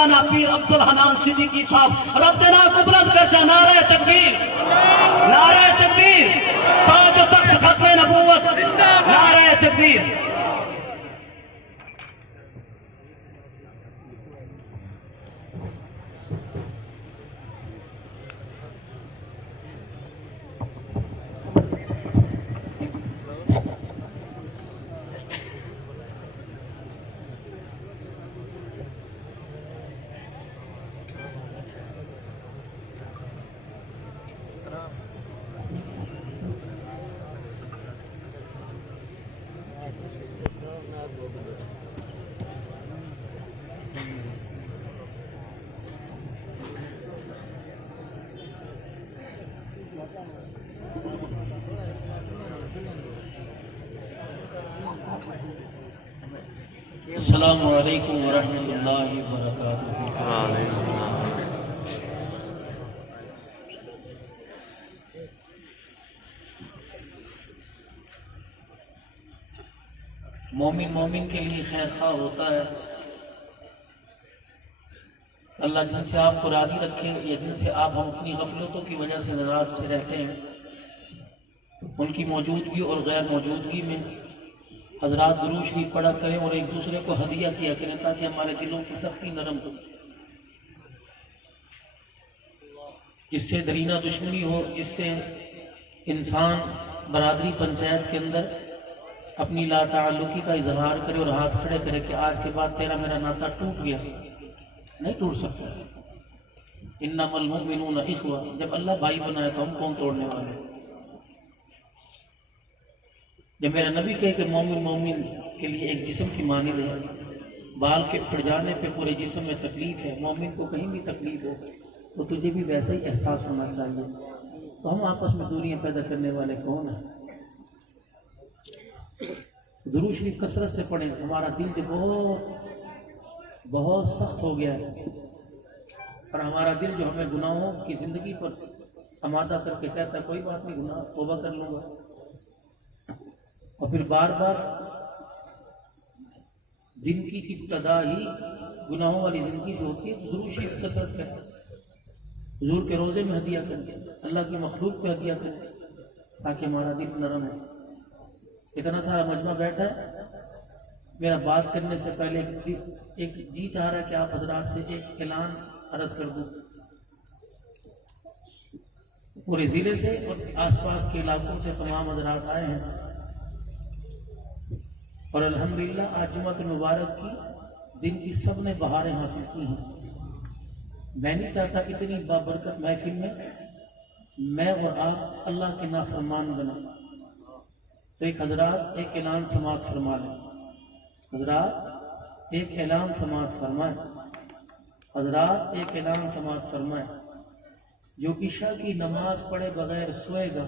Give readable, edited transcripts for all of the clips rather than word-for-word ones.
مولانا پیر عبدالحنان صدیقی صاحب رب کے نام کو بلند کر چاہ نعرہ تکبیر، نعرہ تکبیر، تاج و تخت ختم نبوت، نعرہ تکبیر۔ السلام علیکم ورحمۃ اللہ وبرکاتہ۔ مومن کے لیے خیر خواہ ہوتا ہے۔ اللہ جن سے آپ کو راضی رکھے یا جن سے آپ ہم اپنی غفلتوں کی وجہ سے ناراض سے رہتے ہیں، ان کی موجودگی اور غیر موجودگی میں حضرات درود شریف پڑھا کریں اور ایک دوسرے کو ہدیہ کیا کریں تاکہ ہمارے دلوں کی سختی نرم ہو، جس سے درینہ دشمنی ہو، جس سے انسان برادری پنچایت کے اندر اپنی لا تعلقی کا اظہار کرے اور ہاتھ کھڑے کرے کہ آج کے بعد تیرا میرا ناتا ٹوٹ گیا۔ نہیں ٹوٹ سکتا۔ انما المؤمنون اخوہ، جب اللہ بھائی بنائے تو ہم کون توڑنے والے؟ جب میرا نبی کہے کہ مومن کے لیے ایک جسم کی مانند ہے، بال کے اکھڑ جانے پہ پورے جسم میں تکلیف ہے، مومن کو کہیں بھی تکلیف ہو تو تجھے بھی ویسا ہی احساس ہونا چاہیے۔ تو ہم آپس میں دوریاں پیدا کرنے والے کون ہیں؟ درود شریف کثرت سے پڑھیں۔ ہمارا دل جو بہت سخت ہو گیا ہے، اور ہمارا دل جو ہمیں گناہوں کی زندگی پر آمادہ کر کے کہتا ہے کوئی بات نہیں، گناہ توبہ کر لوں گا، اور پھر بار بار دن کی ابتدا ہی گناہوں والی زندگی سے ہوتی ہے۔ تو درود شریف کثرت کریں، حضور کے روزے میں ہدیہ کریں، اللہ کی مخلوق پہ ہدیہ کریں تاکہ ہمارا دل نرم ہو۔ اتنا سارا مجمع بیٹھا ہے، میرا بات کرنے سے پہلے ایک جی چاہ رہا ہے کہ آپ حضرات سے ایک اعلان عرض کر دوں۔ پورے ضلع سے اور آس پاس کے علاقوں سے تمام حضرات آئے ہیں، اور الحمدللہ آج جمعۃ المبارک کی دن کی سب نے بہاریں حاصل کی ہیں۔ میں نہیں چاہتا اتنی بابرکت محفل میں میں اور آپ اللہ کے نافرمان بنیں، تو ایک حضرات ایک اعلان سماعت فرما لیں۔ حضرات ایک اعلان سماعت فرمائیں، حضرات ایک اعلان سماعت فرمائیں۔ جو عشاء کی نماز پڑھے بغیر سوئے گا،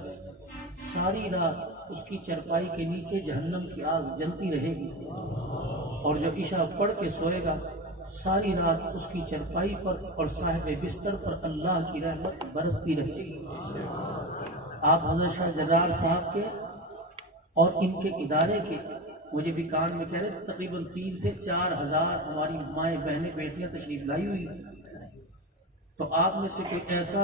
ساری رات اس کی چرپائی کے نیچے جہنم کی آگ جلتی رہے گی، اور جو عشاء پڑھ کے سوئے گا، ساری رات اس کی چرپائی پر اور صاحب بستر پر اللہ کی رحمت برستی رہے گی۔ آپ حضرت شاہ جلال صاحب کے اور ان کے ادارے کے مجھے بھی کان میں کہہ رہے تھے تقریباً 3 سے 4 ہزار ہماری مائیں بہنیں بیٹیاں تشریف لائی ہوئی ہیں۔ تو آپ میں سے کوئی ایسا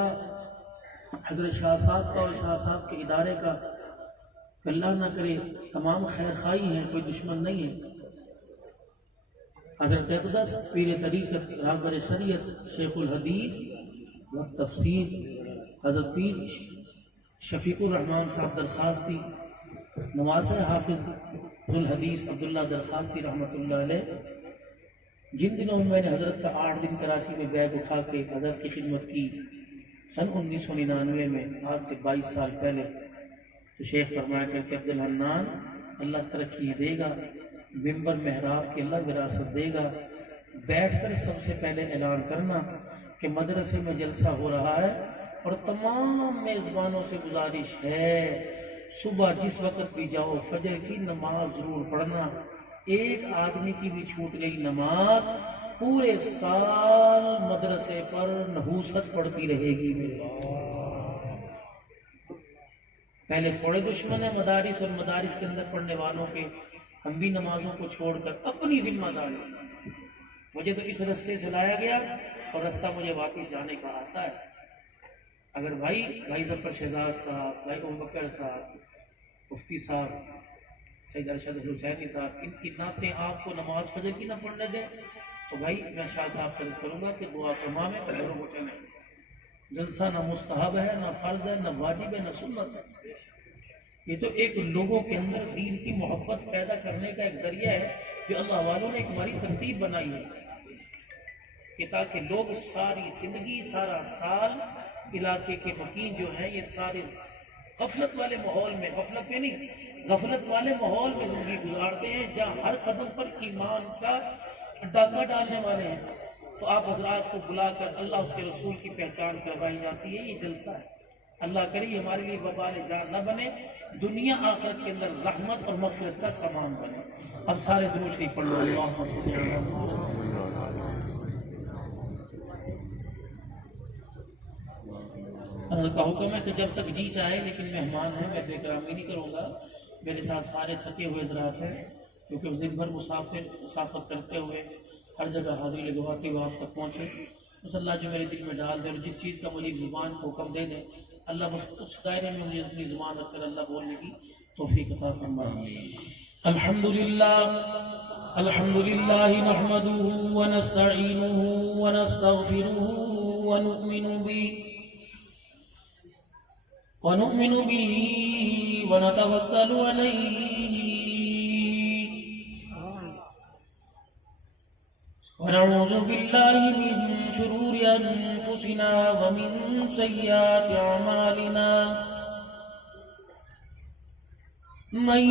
حضرت شاہ صاحب کا اور شاہ صاحب کے ادارے کا کہ اللہ نہ کرے تمام خیر خواہی ہیں، کوئی دشمن نہیں ہے، حضرت اقدس پیر طریقت راہبر شریعت شیخ الحدیث و تفسیر حضرت پیر شفیق الرحمان صاحب درخواستی، نواز حافظ الحدیث عبداللہ درخواستی رحمۃ اللہ علیہ، جن دنوں میں نے حضرت کا 8 دن کراچی میں بیگ اٹھا کے حضرت کی خدمت کی سن 1999 میں، آج سے 22 سال پہلے، تو شیخ فرمایا کرتے عبدالحنان اللہ ترقی دے گا، ممبر محراب کے اللہ وراثت دے گا، بیٹھ کر سب سے پہلے اعلان کرنا کہ مدرسے میں جلسہ ہو رہا ہے، اور تمام میزبانوں سے گزارش ہے صبح جس وقت بھی جاؤ فجر کی نماز ضرور پڑھنا۔ ایک آدمی کی بھی چھوٹ گئی نماز پورے سال مدرسے پر نحوست پڑتی رہے گی۔ پہلے تھوڑے دشمن ہیں مدارس اور مدارس کے اندر پڑھنے والوں کے، ہم بھی نمازوں کو چھوڑ کر اپنی ذمہ داری مجھے تو اس رستے سے لایا گیا اور رستہ مجھے واپس جانے کا آتا ہے۔ اگر بھائی ظفر شہزاد صاحب، بھائی ابوبکر صاحب، مفتی صاحب، سید ارشد حسینی صاحب، ان کی نعتیں آپ کو نماز فجر کی نہ پڑھنے دیں تو بھائی میں شاہ صاحب سے عرض کروں گا کہ دعا فرما میں گھروں کو چلیں۔ جلسہ نہ مستحب ہے، نہ فرض ہے، نہ واجب ہے، نہ سنت ہے۔ یہ تو ایک لوگوں کے اندر دین کی محبت پیدا کرنے کا ایک ذریعہ ہے جو اللہ والوں نے ایک ہماری ترتیب بنائی ہے کہ تاکہ لوگ ساری زندگی، سارا سال علاقے کے مکین جو ہیں یہ سارے غفلت والے ماحول میں، غفلت میں نہیں، غفلت والے ماحول میں زندگی گزارتے ہیں جہاں ہر قدم پر ایمان کا ڈاکہ ڈالنے والے ہیں۔ تو آپ حضرات کو بلا کر اللہ اس کے رسول کی پہچان کروائی جاتی ہے۔ یہ جلسہ ہے، اللہ کرے یہ ہمارے لیے وبال جان نہ بنے، دنیا آخرت کے اندر رحمت اور مغفرت کا سامان بنے۔ اب سارے درود شریف پڑھ لو۔ اللہم صل علی محمد۔ حضرت کا حکم ہے کہ جب تک جی چاہے، لیکن مہمان ہیں میں بے کرامی نہیں کروں گا، میرے ساتھ سارے تھکے ہوئے حضرات ہیں کیونکہ دن بھر مسافت کرتے ہوئے ہر جگہ حاضری لگواتے ہوئے آپ تک پہنچے۔ بس اللہ جو میرے دل میں ڈال دے اور جس چیز کا مجھے زبان کو حکم دے دے، اللہ بس اس دائرے میں مجھے اپنی زبان رکھ کر اللہ بولنے کی توفیق عطا فرمائے۔ الحمدللہ نحمده ونستعینه ونستغفره ونؤمن به ونتوکل علیہ ونعوذ باللہ من شرور انفسنا ومن سیئات اعمالنا من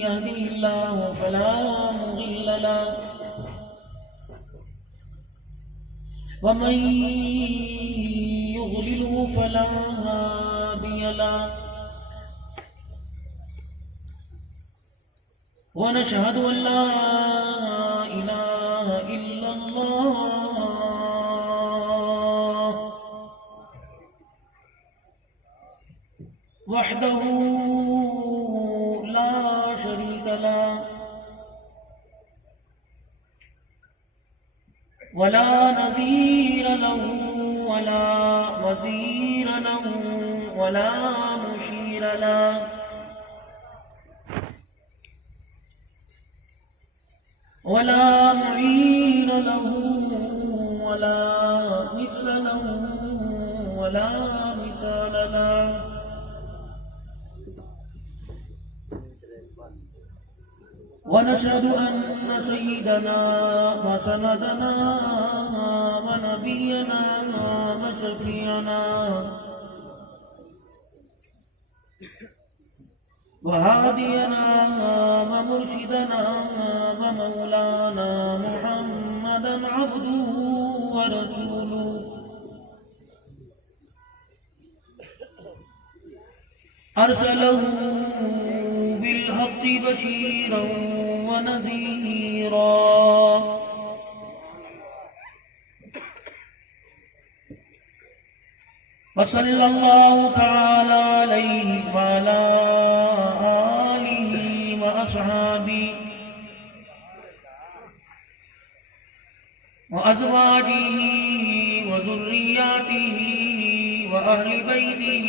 یهده اللہ فلا مضل له ومن يضلله فلا هادي له ونشهد أن لا إله إلا الله وحده لا شريك له ولا نظير له ولا وزير له ولا مشير له ولا معين له ولا مثل له ولا مثال له ونشهد أن سيدنا وسندنا ونبينا وشفيعنا وهادينا ومرشدنا ومولانا محمدا عبده ورسوله أرسله بالحق بشيرا ونذيرا وصلى الله تعالى عليه وعلى آله وأصحابه وأزواجه وذرياته وأهل بيته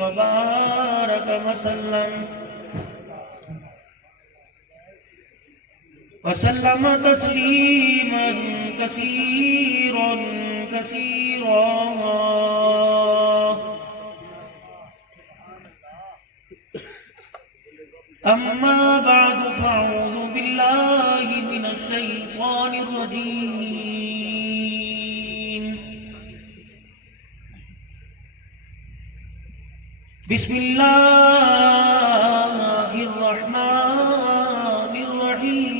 وبارك وسلم تسليما كثيرا كثيرا أما بعد فأعوذ بالله من الشيطان الرجيم بسم الله الرحمن الرحيم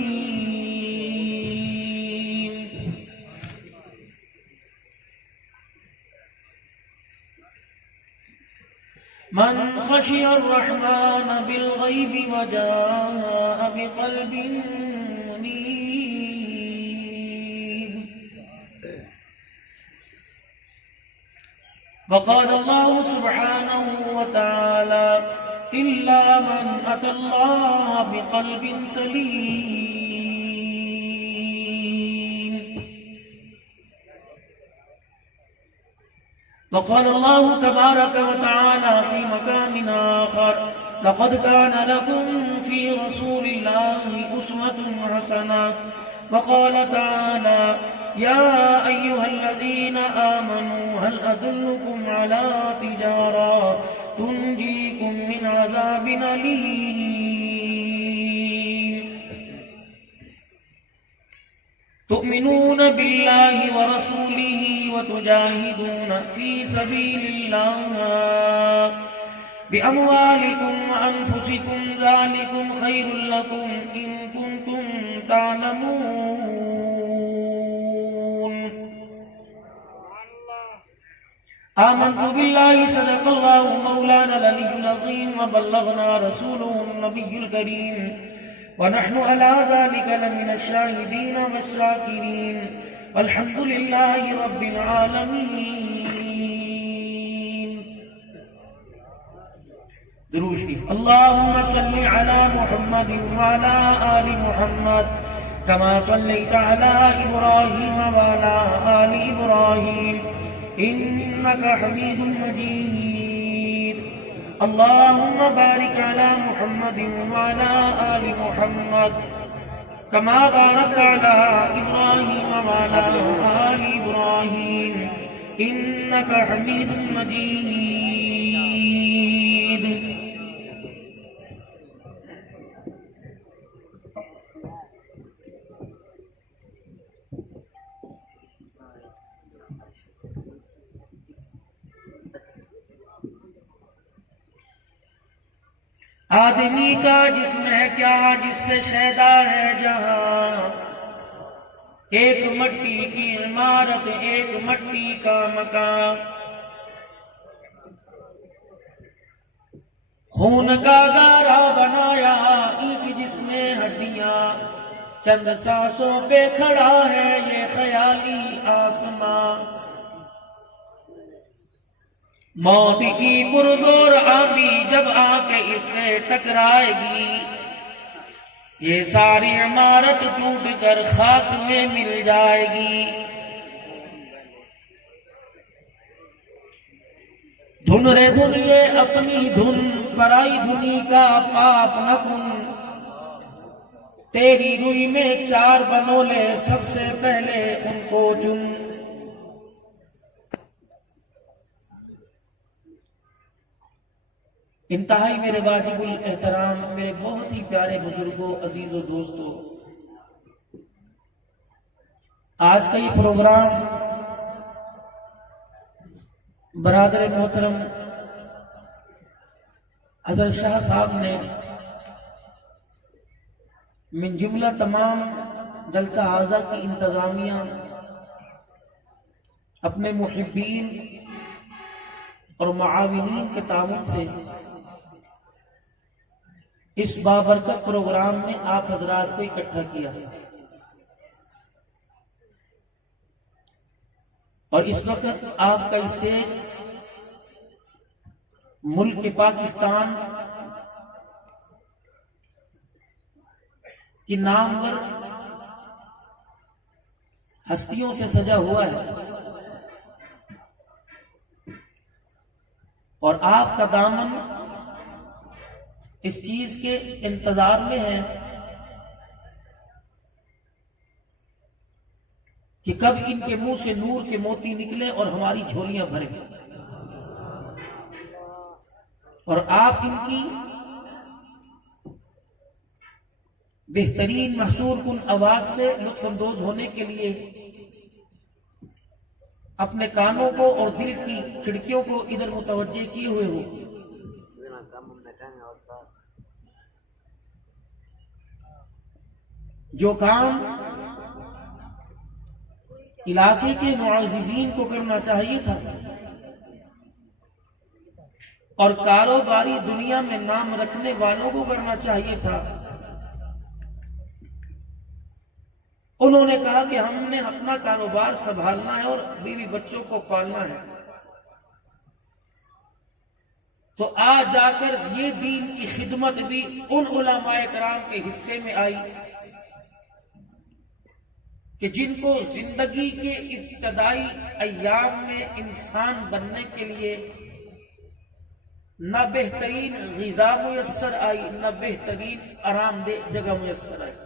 من خشي الرحمن بالغيب وجاء بقلب منيب وقال الله سبحانه وتعالى إلا من أتى الله بقلب سليم وقال الله تبارك وتعالى في مقام آخر لقد كان لكم في رسول الله أسوة حسنة. وقال تعالى يا أيها الذين آمنوا هل أدلكم على تجارة تنجيكم من عذاب أليم تؤمنون بالله ورسوله وتجاهدون في سبيل الله بأموالكم وأنفسكم ذلكم خير لكم إن كنتم تعلمون. آمنت بالله صدق الله مولانا العلي العظيم وبلغنا رسوله النبي الكريم ونحن على ذلك لمن الشاهدين والشاكرين والحمد لله رب العالمين. درود شریف. اللهم صل على محمد وعلى آل محمد كما صليت على إبراهيم وعلى آل إبراهيم إنك حميد مجيد. اللهم بارك على محمد وعلى آل محمد كما باركت على إبراهيم وعلى آل إبراهيم إنك حميد مجيد. آدمی کا جسم ہے کیا جس سے شیدا ہے جہاں، ایک مٹی کی عمارت ایک مٹی کا مکان، خون کا گارا بنایا اینٹ جس میں ہڈیاں، چند سانسوں پہ کھڑا ہے یہ خیالی آسماں، موت کی پرزور آندھی جب آ کے اس سے ٹکرائے گی، یہ ساری عمارت ٹوٹ کر خاک میں مل جائے گی، دھن رے دھن یہ اپنی دھن پرائی دھنی کا پاپ نہ کن، تیری روئی میں چار بنولے سب سے پہلے ان کو چن، انتہائی میرے واجب الاحترام میرے بہت ہی پیارے بزرگوں عزیز و دوستوں، آج کا یہ پروگرام برادر محترم حضرت شاہ صاحب نے من جملہ تمام جلسہ اعضا کی انتظامیہ اپنے محبین اور معاونین کے تعاون سے اس بابرکت پروگرام میں آپ حضرات کو اکٹھا کیا، اور اس وقت آپ کا اسٹیج ملک پاکستان کی نامور ہستیوں سے سجا ہوا ہے، اور آپ کا دامن اس چیز کے انتظار میں ہے کہ کب ان کے منہ سے نور کے موتی نکلے اور ہماری جھولیاں بھریں، اور آپ ان کی بہترین محصور کن آواز سے لطف اندوز ہونے کے لیے اپنے کانوں کو اور دل کی کھڑکیوں کو ادھر متوجہ کیے ہوئے ہو، جو کام علاقے کے معززین کو کرنا چاہیے تھا اور کاروباری دنیا میں نام رکھنے والوں کو کرنا چاہیے تھا، انہوں نے کہا کہ ہم نے اپنا کاروبار سنبھالنا ہے اور بیوی بچوں کو پالنا ہے، تو آج جا کر یہ دین کی خدمت بھی ان علماء کرام کے حصے میں آئی کہ جن کو زندگی کے ابتدائی ایام میں انسان بننے کے لیے نہ بہترین غذا میسر آئی، نہ بہترین آرام دہ جگہ میسر آئی.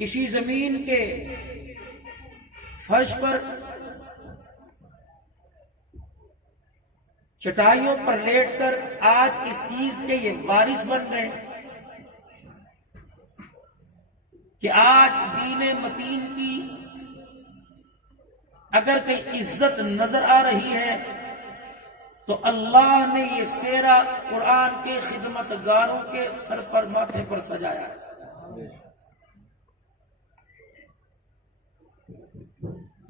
اسی زمین کے فرش پر چٹائیوں پر لیٹ کر آج اس چیز کے یہ وارث بن گئے کہ آج دین متین کی اگر کہیں عزت نظر آ رہی ہے تو اللہ نے یہ سیرا قرآن کے خدمت گاروں کے سر پر ماتھے پر سجایا ہے.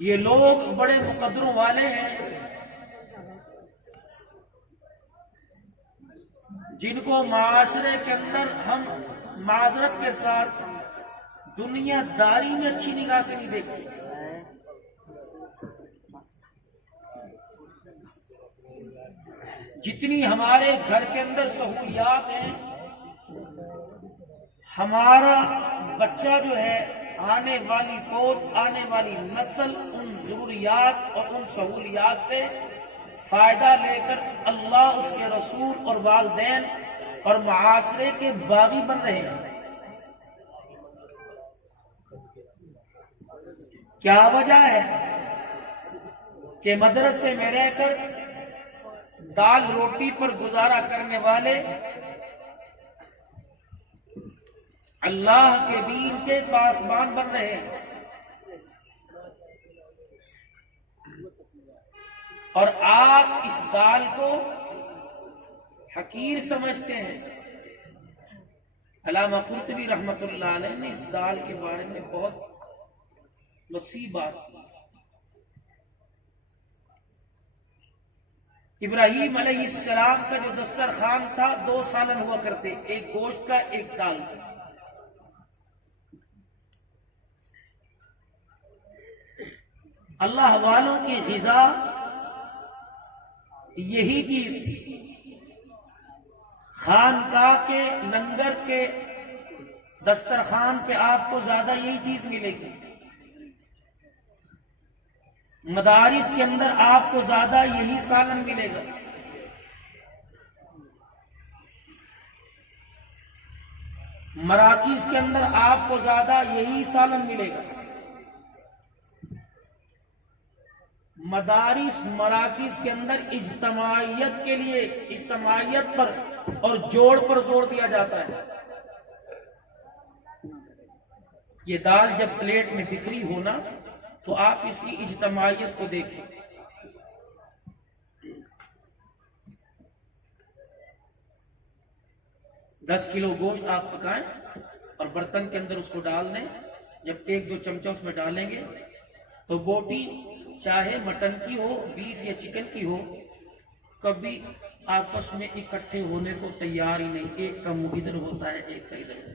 یہ لوگ بڑے مقدروں والے ہیں جن کو معاشرے کے اندر ہم معذرت کے ساتھ دنیا داری میں اچھی نگاہ سے نہیں دیکھتے. جتنی ہمارے گھر کے اندر سہولیات ہیں، ہمارا بچہ جو ہے، آنے والی پوت، آنے والی نسل ان ضروریات اور ان سہولیات سے فائدہ لے کر اللہ، اس کے رسول اور والدین اور معاشرے کے باغی بن رہے ہیں. کیا وجہ ہے کہ مدرسے میں رہ کر دال روٹی پر گزارا کرنے والے اللہ کے دین کے پاسبان بن رہے ہیں، اور آپ اس دال کو حقیر سمجھتے ہیں. علامہ قرطبی رحمت اللہ علیہ نے اس دال کے بارے میں بہت وسیع بات کی. ابراہیم علیہ السلام کا جو دسترخوان تھا 2 سالن ہوا کرتے، ایک گوشت کا، ایک دال کا. اللہ والوں کی غذا یہی چیز تھی. خانقاہ کے لنگر کے دسترخوان پہ آپ کو زیادہ یہی چیز ملے گی، مدارس کے اندر آپ کو زیادہ یہی سالن ملے گا. مراکز کے اندر آپ کو زیادہ یہی سالن ملے گا. مدارس مراکز کے اندر اجتماعیت کے لیے، اجتماعیت پر اور جوڑ پر زور دیا جاتا ہے. یہ دال جب پلیٹ میں بکھری ہونا تو آپ اس کی اجتماعیت کو دیکھیں. دس کلو گوشت آپ پکائیں اور برتن کے اندر اس کو ڈال دیں. جب 1-2 چمچہ اس میں ڈالیں گے تو بوٹی چاہے مٹن کی ہو، بیف یا چکن کی ہو، کبھی آپس میں اکٹھے ہونے کو تیار ہی نہیں. ایک کا منہ ادھر ہوتا ہے، ایک کا ادھر.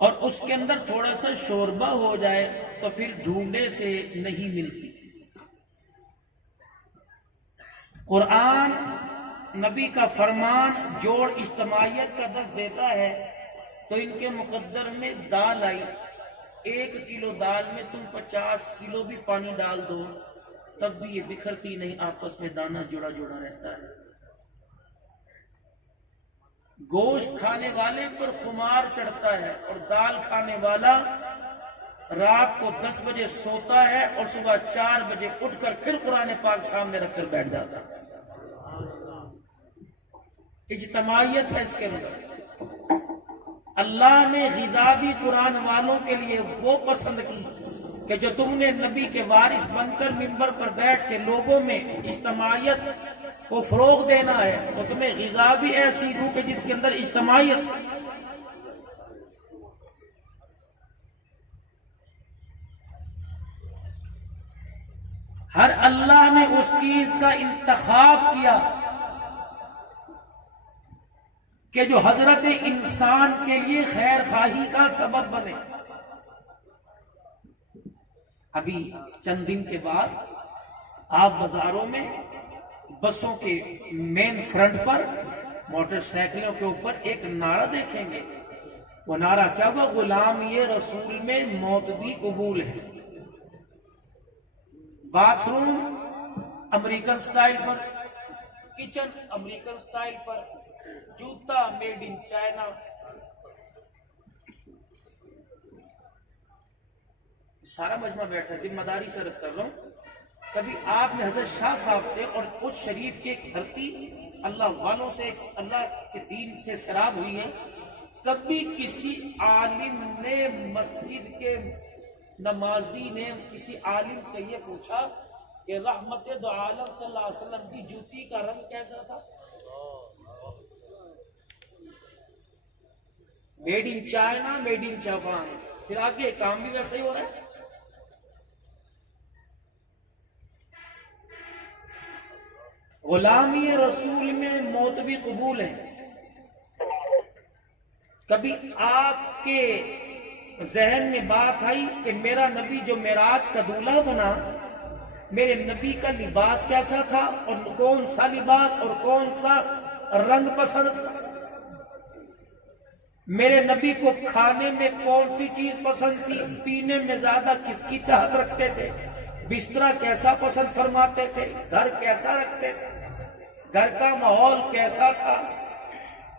اور اس کے اندر تھوڑا سا شوربہ ہو جائے تو پھر ڈھونڈے سے نہیں ملتی. قرآن نبی کا فرمان جوڑ اجتماعیت کا درس دیتا ہے تو ان کے مقدر میں دال آئی. 1 کلو دال میں تم 50 کلو بھی پانی ڈال دو تب بھی یہ بکھرتی نہیں، آپس میں دانہ جڑا جڑا رہتا ہے. گوشت کھانے والے پر خمار چڑھتا ہے اور دال کھانے والا رات کو 10 بجے سوتا ہے اور صبح 4 بجے اٹھ کر پھر قرآن پاک سامنے رکھ کر بیٹھ جاتا ہے. اجتماعیت ہے اس کے اندر. اللہ نے غذا بھی قرآن والوں کے لیے وہ پسند کی کہ جو تم نے نبی کے وارث بن کر منبر پر بیٹھ کے لوگوں میں اجتماعیت کو فروغ دینا ہے تو تمہیں غذا بھی ایسی دوں کہ جس کے اندر اجتماعیت. ہر اللہ نے اس چیز کا انتخاب کیا کہ جو حضرت انسان کے لیے خیر خواہی کا سبب بنے. ابھی چند دن کے بعد آپ بازاروں میں بسوں کے مین فرنٹ پر موٹر سائیکلوں کے اوپر ایک نعرہ دیکھیں گے. وہ نعرہ کیا ہوا؟ غلامی رسول میں موت بھی قبول ہے. باتھ روم امریکن سٹائل پر، کچن امریکن سٹائل پر، جوتا میڈ ان چائنا. سارا مجمع بیٹھا، ذمہ داری سے عرض کر رہا ہوں. کبھی آپ نے حضرت شاہ صاحب سے اور خود شریف کی ایک دھرتی اللہ والوں سے، اللہ کے دین سے سیراب ہوئی ہے، کبھی کسی عالم نے، مسجد کے نمازی نے کسی عالم سے یہ پوچھا کہ رحمت دو عالم صلی اللہ علیہ وسلم کی جوتی کا رنگ کیسا تھا؟ Made in China, made in Japan. پھر آگے کام بھی ویسے ہی ہو رہا ہے. غلامی رسول میں موت بھی قبول ہے. کبھی آپ کے ذہن میں بات آئی کہ میرا نبی جو معراج کا دولہا بنا، میرے نبی کا لباس کیسا تھا اور کون سا لباس اور کون سا رنگ پسند تھا؟ میرے نبی کو کھانے میں کون سی چیز پسند تھی؟ پینے میں زیادہ کس کی چاہت رکھتے تھے؟ بستر کیسا پسند فرماتے تھے؟ گھر کیسا رکھتے تھے؟ گھر کا ماحول کیسا تھا؟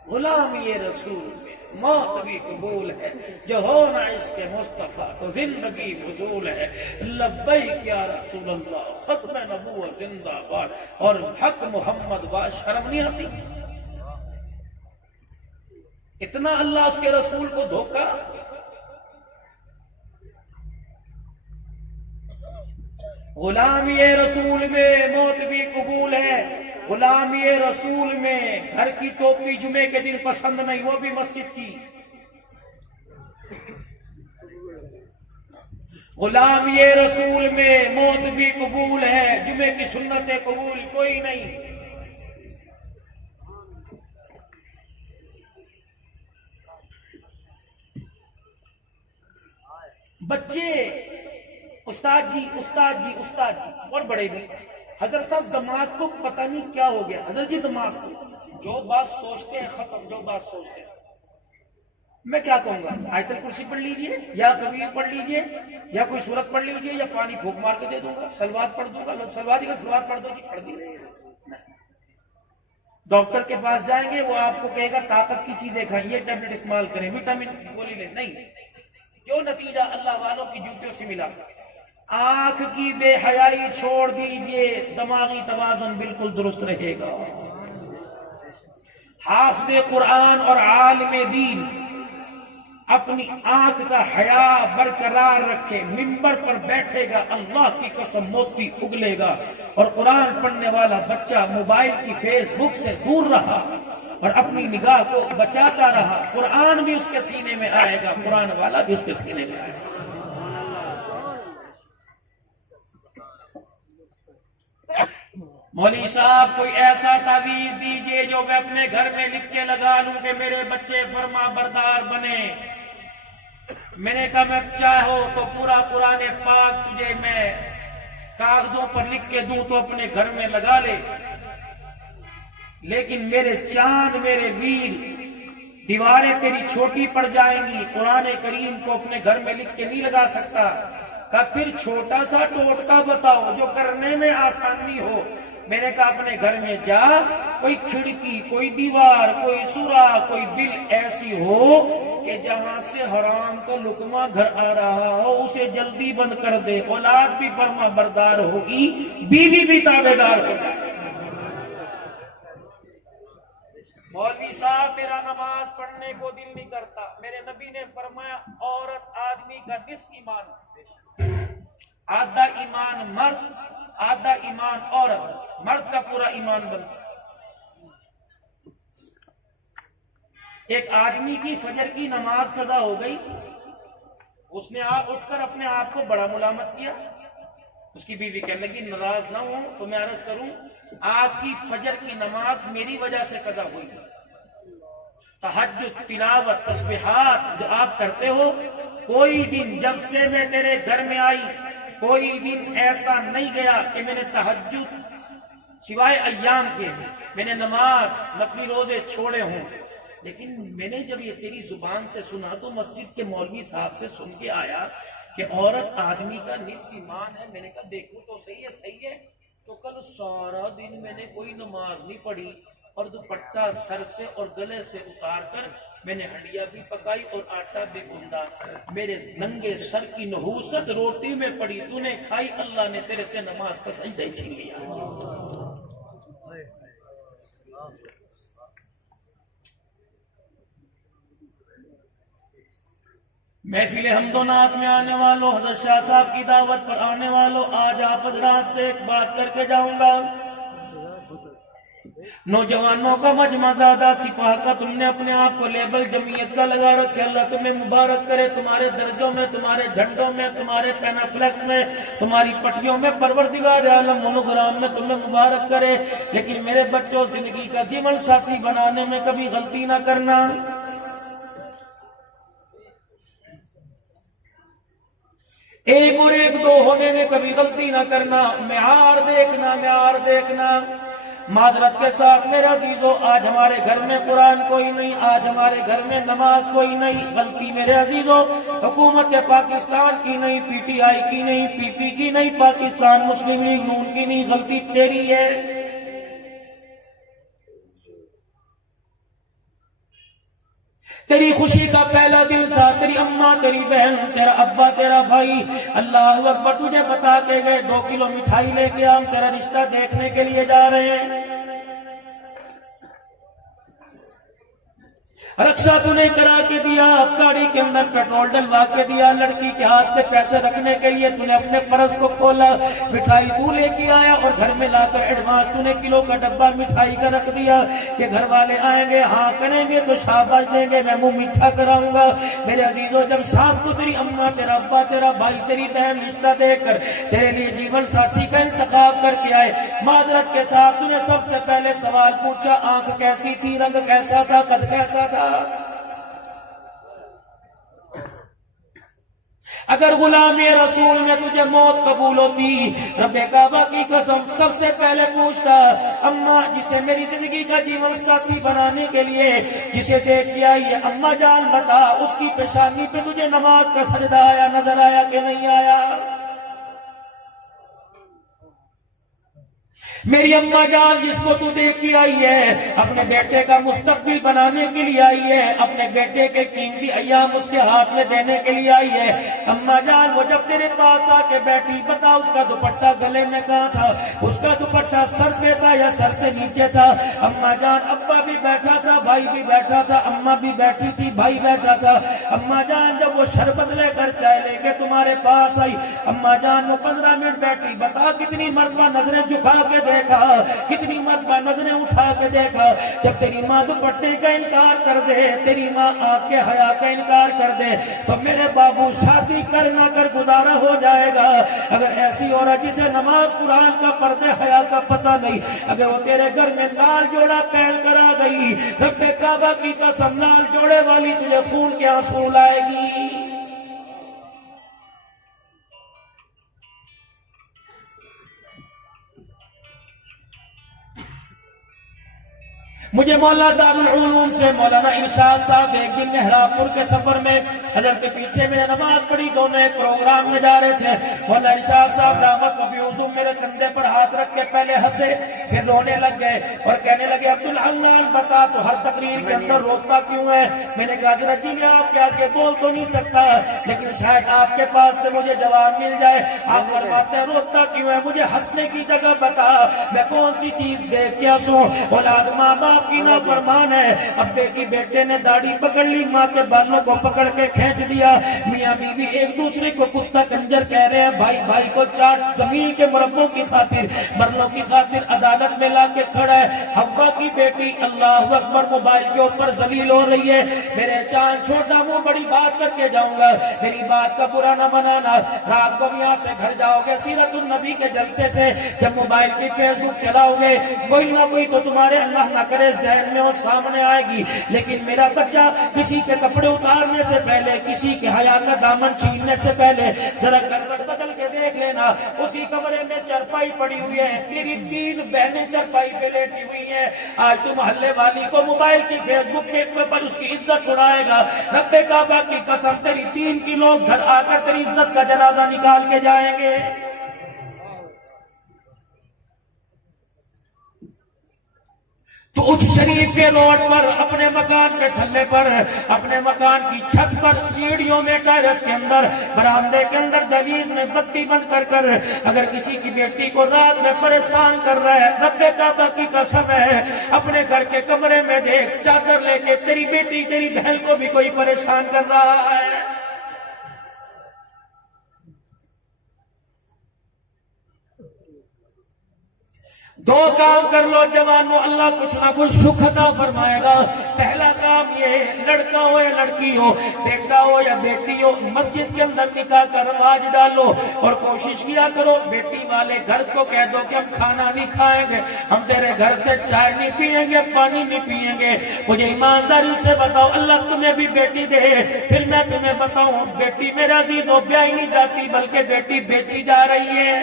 غلامی رسول میں موت بھی قبول ہے. جو ہونا اس کے مصطفیٰ تو زندگی فضول ہے. لبیک یا رسول اللہ، ختم نبوت زندہ باد، اور حق محمد باد. شرم نہیں آتی؟ اتنا اللہ اس کے رسول کو دھوکا. غلامی رسول میں موت بھی قبول ہے. غلامی رسول میں گھر کی ٹوپی جمعے کے دن پسند نہیں، وہ بھی مسجد کی. غلامی رسول میں موت بھی قبول ہے، جمعے کی سنتیں قبول کوئی نہیں. بچے استاد جی استاد جی استاد جی، اور بڑے بھی حضرت صاحب دماغ کو پتہ نہیں کیا ہو گیا. حضرت جی دماغ کو جو بات سوچتے ہیں ختم، جو بات سوچتے ہیں. میں کیا کہوں گا؟ آیت الکرسی پڑھ لیجئے، یا کبیر پڑھ لیجئے، یا کوئی سورت پڑھ لیجئے، یا پانی پھونک مار کے دے دوں گا، سلوات پڑھ دوں گا. لوگ سلوات ہی کا سلوات پڑھ دو جی، پڑھ دی. ڈاکٹر کے پاس جائیں گے، وہ آپ کو کہے گا طاقت کی چیزیں کھائیں، یہ ٹیبلٹ استعمال کریں، وٹامن گولی لیں. نہیں، کیوں؟ نتیجہ اللہ والوں کی جوتیوں سے ملا. آنکھ کی بے حیائی چھوڑ دیجئے، دماغی توازن بالکل درست رہے گا. حافظ قرآن اور عالم دین اپنی آنکھ کا حیا برقرار رکھے، ممبر پر بیٹھے گا، اللہ کی قسم موتی اگلے گا. اور قرآن پڑھنے والا بچہ موبائل کی فیس بک سے دور رہا اور اپنی نگاہ کو بچاتا رہا، قرآن بھی اس کے سینے میں آئے گا، قرآن والا بھی اس کے سینے میں آئے گا. مولوی صاحب کوئی ایسا تعویذ دیجئے جو میں اپنے گھر میں لکھ کے لگا لوں کہ میرے بچے فرما بردار بنے. میں نے کہا میں چاہو تو پورا قرآن پاک تجھے میں کاغذوں پر لکھ کے دوں تو اپنے گھر میں لگا لے، لیکن میرے چاند میرے ویر، دیواریں تیری چھوٹی پڑ جائیں گی، قرآن کریم کو اپنے گھر میں لکھ کے نہیں لگا سکتا. کہا پھر چھوٹا سا ٹوٹکا بتاؤ جو کرنے میں آسانی ہو. میں نے کہا اپنے گھر میں جا، کوئی کھڑکی، کوئی دیوار، کوئی سوراخ، کوئی بل ایسی ہو کہ جہاں سے حرام کا لقمہ گھر آ رہا ہو اسے جلدی بند کر دے. اولاد بھی فرما بردار ہوگی، بیوی بھی تابعدار ہوگی. مولوی صاحب میرا نماز پڑھنے کو دل نہیں کرتا. میرے نبی نے فرمایا عورت آدمی کا نصف ایمان، آدھا ایمان مرد، آدھا ایمان عورت، مرد کا پورا ایمان بنتا. ایک آدمی کی فجر کی نماز قضا ہو گئی، اس نے اٹھ کر اپنے آپ کو بڑا ملامت کیا. اس کی بیوی کہنے لگی ناراض نہ ہوں تو میں عرض کروں آپ کی فجر کی نماز میری وجہ سے قضا ہوئی. تہجد، تلاوت، تسبیحات جو آپ کرتے ہو، کوئی دن جب سے میں تیرے گھر میں آئی کوئی دن ایسا نہیں گیا کہ میں نے تہجد سوائے ایام کے میں نے نماز نفلی روزے چھوڑے ہوں، لیکن میں نے جب یہ تیری زبان سے سنا تو مسجد کے مولوی صاحب سے سن کے آیا کہ عورت آدمی کا نصف ایمان ہے۔ میں نے کہا دیکھو تو صحیح ہے۔ تو کل سارا دن میں نے کوئی نماز نہیں پڑھی اور دوپٹہ سر سے اور گلے سے اتار کر میں نے ہنڈیا بھی پکائی اور آٹا بھی گوندا، میرے ننگے سر کی نحوست روٹی میں پڑی، تو نے کھائی، اللہ نے تیرے سے نماز کا سجدہ ہی چھین لیا۔ محفل حمد و نعت میں آنے والوں، حضرت شاہ صاحب کی دعوت پر آنے والوں، آج آپ حضرات سے ایک بات کر کے جاؤں گا۔ نوجوانوں کا مجمع زیادہ سپاہ کا تم نے اپنے آپ کو لیبل جمعیت کا لگا رکھے، اللہ تمہیں مبارک کرے، تمہارے درجوں میں، تمہارے جھنڈوں میں، تمہارے پینافلیکس میں، تمہاری پٹیوں میں، پروردگار عالم مونوگرام میں تمہیں مبارک کرے۔ لیکن میرے بچوں، زندگی کا جیون ساتھی بنانے میں کبھی غلطی نہ کرنا۔ ایک اور ایک دو ہونے میں کبھی غلطی نہ کرنا، معیار دیکھنا۔ معذرت کے ساتھ میرے عزیزو، آج ہمارے گھر میں قرآن کوئی نہیں، آج ہمارے گھر میں نماز کوئی نہیں۔ غلطی میرے عزیزو حکومت پاکستان کی نہیں، پی ٹی آئی کی نہیں، پی پی کی نہیں، پاکستان مسلم لیگ نون کی نہیں، غلطی تیری ہے۔ تیری خوشی کا پہلا دل تھا، تیری اماں، تیری بہن، تیرا ابا، تیرا بھائی، اللہ اکبر، تجھے بتا کے گئے 2 کلو مٹھائی لے کے ہم تیرا رشتہ دیکھنے کے لیے جا رہے ہیں۔ رکشہ تو نے کرا کے دیا، گاڑی کے اندر پیٹرول ڈلوا کے دیا، لڑکی کے ہاتھ میں پیسے رکھنے کے لیے تو نے اپنے پرس کو کھولا، مٹھائی تو لے کے آیا اور گھر میں لا کر ایڈوانس تو نے کلو کا ڈبہ مٹھائی کا رکھ دیا کہ گھر والے آئیں گے، ہاں کریں گے تو شاباش دیں گے، میں منہ میٹھا کراؤں گا۔ میرے عزیزو، جب شام کو تیری اماں، تیرا ابا، تیرا بھائی، تیری بہن رشتہ دے کر تیرے لیے جیون ساتھی کا انتخاب کر کے آئے، معذرت کے ساتھ تو نے سب سے پہلے سوال پوچھا، آنکھ کیسی تھی، رنگ کیسا تھا، قد کیسا تھا؟ اگر غلامی رسول میں تجھے موت قبول ہوتی، رب کعبہ کی قسم سب سے پہلے پوچھتا، اماں جسے میری زندگی کا جیون ساتھی بنانے کے لیے جسے دیکھ کے آئی ہے، اماں جان بتا اس کی پیشانی پہ تجھے نماز کا سجدہ آیا، نظر آیا کہ نہیں آیا؟ میری اماں جان جس کو تو دیکھ کے آئی ہے، اپنے بیٹے کا مستقبل بنانے کے لیے آئی ہے، اپنے بیٹے کے قیمتی ایام اس کے ہاتھ میں دینے کے لیے آئی ہے، اماں جان وہ جب تیرے پاس آ کے بیٹھی، بتا اس کا دوپٹہ گلے میں کہاں تھا؟ اس کا دوپٹہ سر پہ تھا یا سر سے نیچے تھا؟ اماں جان ابا بھی بیٹھا تھا، بھائی بھی بیٹھا تھا، اماں بھی بیٹھی تھی، بھائی بیٹھا تھا۔ اماں جان جب وہ شربت لے کر چائے لے کے تمہارے پاس آئی، اماں جان وہ 15 منٹ بیٹھی، بتا کتنی مرتبہ نظریں جھکا کے دیکھا، کتنی مرتبہ نظریں اٹھا کے دیکھا؟ جب تیری ماں دوپٹے کا انکار کر دے، تیری ماں آنکھ کے حیا کا انکار کر دے، تو میرے بابو شادی کر نہ کر گزارا ہو جائے گا۔ اگر ایسی عورت جسے نماز قرآن کا پردے حیا کا پتہ نہیں، اگر وہ تیرے گھر میں لال جوڑا پہن کر آ گئی، رب کعبہ کی قسم لال جوڑے والی تجھے خون کے آنسو لائے گی۔ مجھے مولا دارالعلوم سے مولانا ارشاد صاحب ایک دن محراب پور کے سفر میں حضرت کے پیچھے میں نماز پڑھی، دونوں ایک پروگرام میں جا رہے تھے، مولانا ارشاد صاحب دامت وفیوزم میرے کندھے پر ہاتھ رکھ کے پہلے ہنسے، پھر رونے لگ گئے اور کہنے لگے عبدالحنان بتا تو ہر تقریر کے اندر روتا کیوں ہے؟ میں نے کہا حضرت جی میں آپ کے آگے بول تو نہیں سکتا، لیکن شاید آپ کے پاس سے مجھے جواب مل جائے۔ آپ فرماتے ہیں روتا کیوں ہے؟ مجھے ہنسنے کی جگہ بتا، میں کون سی چیز دیکھ کے ہنسوں؟ اولاد ماں باپ کی نافرمان ہے، ابے کی بیٹے نے داڑھی پکڑ لی، ماں کے بالوں کو پکڑ کے کھینچ دیا، میاں بیوی ایک دوسرے کو کتا کنجر کہہ رہے ہیں، بھائی بھائی کو چار زمین کے مربوں کی خاطر، مرلوں کی خاطر عدالت میں لا کے کھڑا ہے۔ حوا کی بیٹی اللہ اکبر موبائل کے اوپر ذلیل ہو رہی ہے۔ میرے چاند چھوٹا وہ بڑی بات کر کے جاؤں گا، میری بات کا برا نہ منانا، رات کو یہاں سے گھر جاؤ گے سیرت النبی کے جلسے سے جب موبائل کی فیس بک چلاؤ گے، کوئی نہ کوئی تو تمہارے اللہ نہ کرے ذہن میں وہ سامنے آئے گی، لیکن میرا بچہ کسی کے کپڑے اتارنے سے پہلے، کسی کے حیا کا دامن چھیننے سے پہلے ذرا گردن بدل کے میں دیکھ لینا اسی کمرے میں چرپائی پڑی ہوئی ہے، تیری 3 بہنیں چرپائی پہ لیٹی ہوئی ہیں. آج تو محلے والی کو موبائل کی فیس بک کے پر اس کی عزت اڑائے گا. رب کعبہ کی قسم تیری 3 کی لوگ گھر آ کر تیری عزت کا جنازہ نکال کے جائیں گے. تو اچھ شریف کے روڈ پر، اپنے مکان کے تھلے پر، اپنے مکان کی چھت پر، سیڑھیوں میں، ٹیرس کے اندر، برآمدے کے اندر، دہلیز میں بتی بند کر کر اگر کسی کی بیٹی کو رات میں پریشان کر رہا ہے، رب کعبہ کی قسم ہے اپنے گھر کے کمرے میں دیکھ چادر لے کے تیری بیٹی تیری بہن کو بھی کوئی پریشان کر رہا ہے. دو کام کر لو جوانوں، اللہ کچھ نہ کچھ سکھ عطا فرمائے گا. پہلا کام یہ، لڑکا ہو یا لڑکی ہو، بیٹا ہو یا بیٹی ہو، مسجد کے اندر نکاح کا رواج ڈالو اور کوشش کیا کرو بیٹی والے گھر کو کہہ دو کہ ہم کھانا نہیں کھائیں گے، ہم تیرے گھر سے چائے نہیں پئیں گے، پانی نہیں پئیں گے. مجھے ایمانداری سے بتاؤ، اللہ تمہیں بھی بیٹی دے، پھر میں تمہیں بتاؤں بیٹی میرا عزیزو بیائی نہیں جاتی بلکہ بیٹی بیچی جا رہی ہے.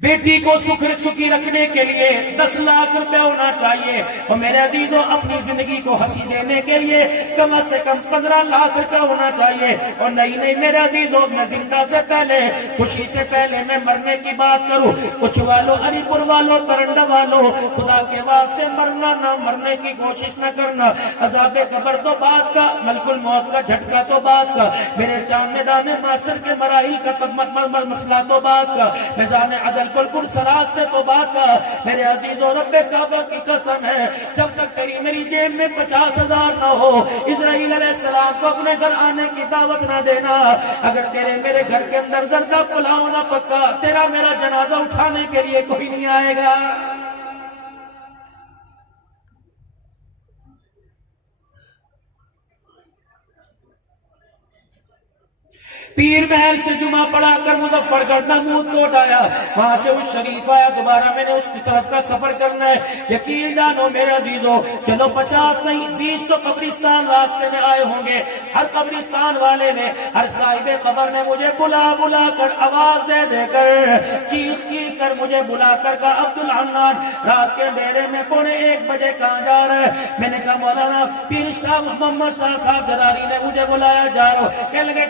بیٹی کو سکھی رکھنے کے لیے 10 لاکھ روپے ہونا چاہیے، اور میرے عزیزوں اپنی زندگی کو ہنسی دینے کے لیے کم سے کم 15 لاکھ روپے ہونا چاہیے. اور نہیں میرے عزیزوں، میں زندہ سے پہلے، خوشی سے پہلے میں مرنے کی بات کروں، کچھ والوں، علی پور والوں، ترنڈا والوں، خدا کے واسطے مرنا نہ مرنے کی کوشش نہ کرنا. عذاب قبر تو بات کا، ملک الموت کا جھٹکا تو بات کا، میرے چاند میدان معاشر کے مراحل کا مسئلہ تو بات کا، میزان عدل بالکل سراج سے تو بات کا. میرے عزیزوں رب کعبہ کی قسم ہے جب تک تیری میری جیب میں 50,000 نہ ہو، اسرائیل علیہ السلام کو اپنے گھر آنے کی دعوت نہ دینا. اگر تیرے میرے گھر کے اندر زردہ پلاؤ نہ پکا، تیرا میرا جنازہ اٹھانے کے لیے کوئی نہیں آئے گا. پیر محل سے جمعہ پڑھا کر مظفر گڑھ محمود کوٹ آیا، وہاں سے اس شریف آیا، دوبارہ میں نے اس کی طرف کا سفر کرنا ہے. یقین جانو میرے عزیزوں، چلو 50 نہیں 20 تو قبرستان راستے میں آئے ہوں گے. ہر قبرستان والے نے، ہر صاحب قبر نے مجھے بلا کر، آواز دے کر، چیخ کر مجھے بلا کر کہا عبدالحنان رات کے اندھیرے میں 1:15 بجے کہاں جا رہا ہے؟ میں نے کہا مولانا پیر شاہ محمد شاہ صاحب دراری نے مجھے بلایا جا رہا ہو. کہنے لگے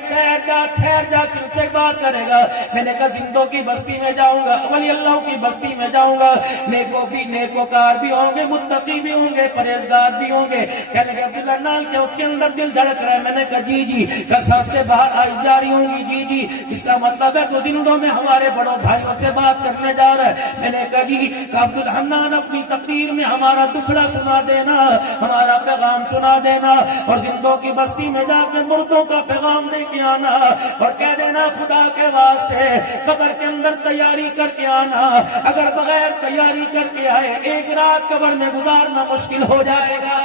ٹھہر جا، کن سے بات کرے گا؟ میں نے کہا زندوں کی بستی میں جاؤں گا، ولی اللہ کی بستی میں جاؤں گا، نیکوکار بھی ہوں گے، متقی بھی ہوں گے، پرہیزگار بھی ہوں گے. کہنے لگے عبداللہ نال کیا اس کے اندر دل دھڑک رہا ہے؟ میں نے کہا جی سانس سے باہر آئی جا رہی ہوں گی. جی اس کا مطلب ہے تو زندوں میں ہمارے بڑوں بھائیوں سے بات کرنے جا رہا ہے. میں نے کہا جی عبدالحنان اپنی تقریر میں ہمارا دکھڑا سنا دینا، ہمارا پیغام سنا دینا، اور زندوں کی بستی میں جا کے مردوں کا پیغام دے کے آنا، اور کہہ دینا خدا کے واسطے قبر کے اندر تیاری کر کے آنا. اگر بغیر تیاری کر کے آئے 1 رات قبر میں گزارنا مشکل ہو جائے گا.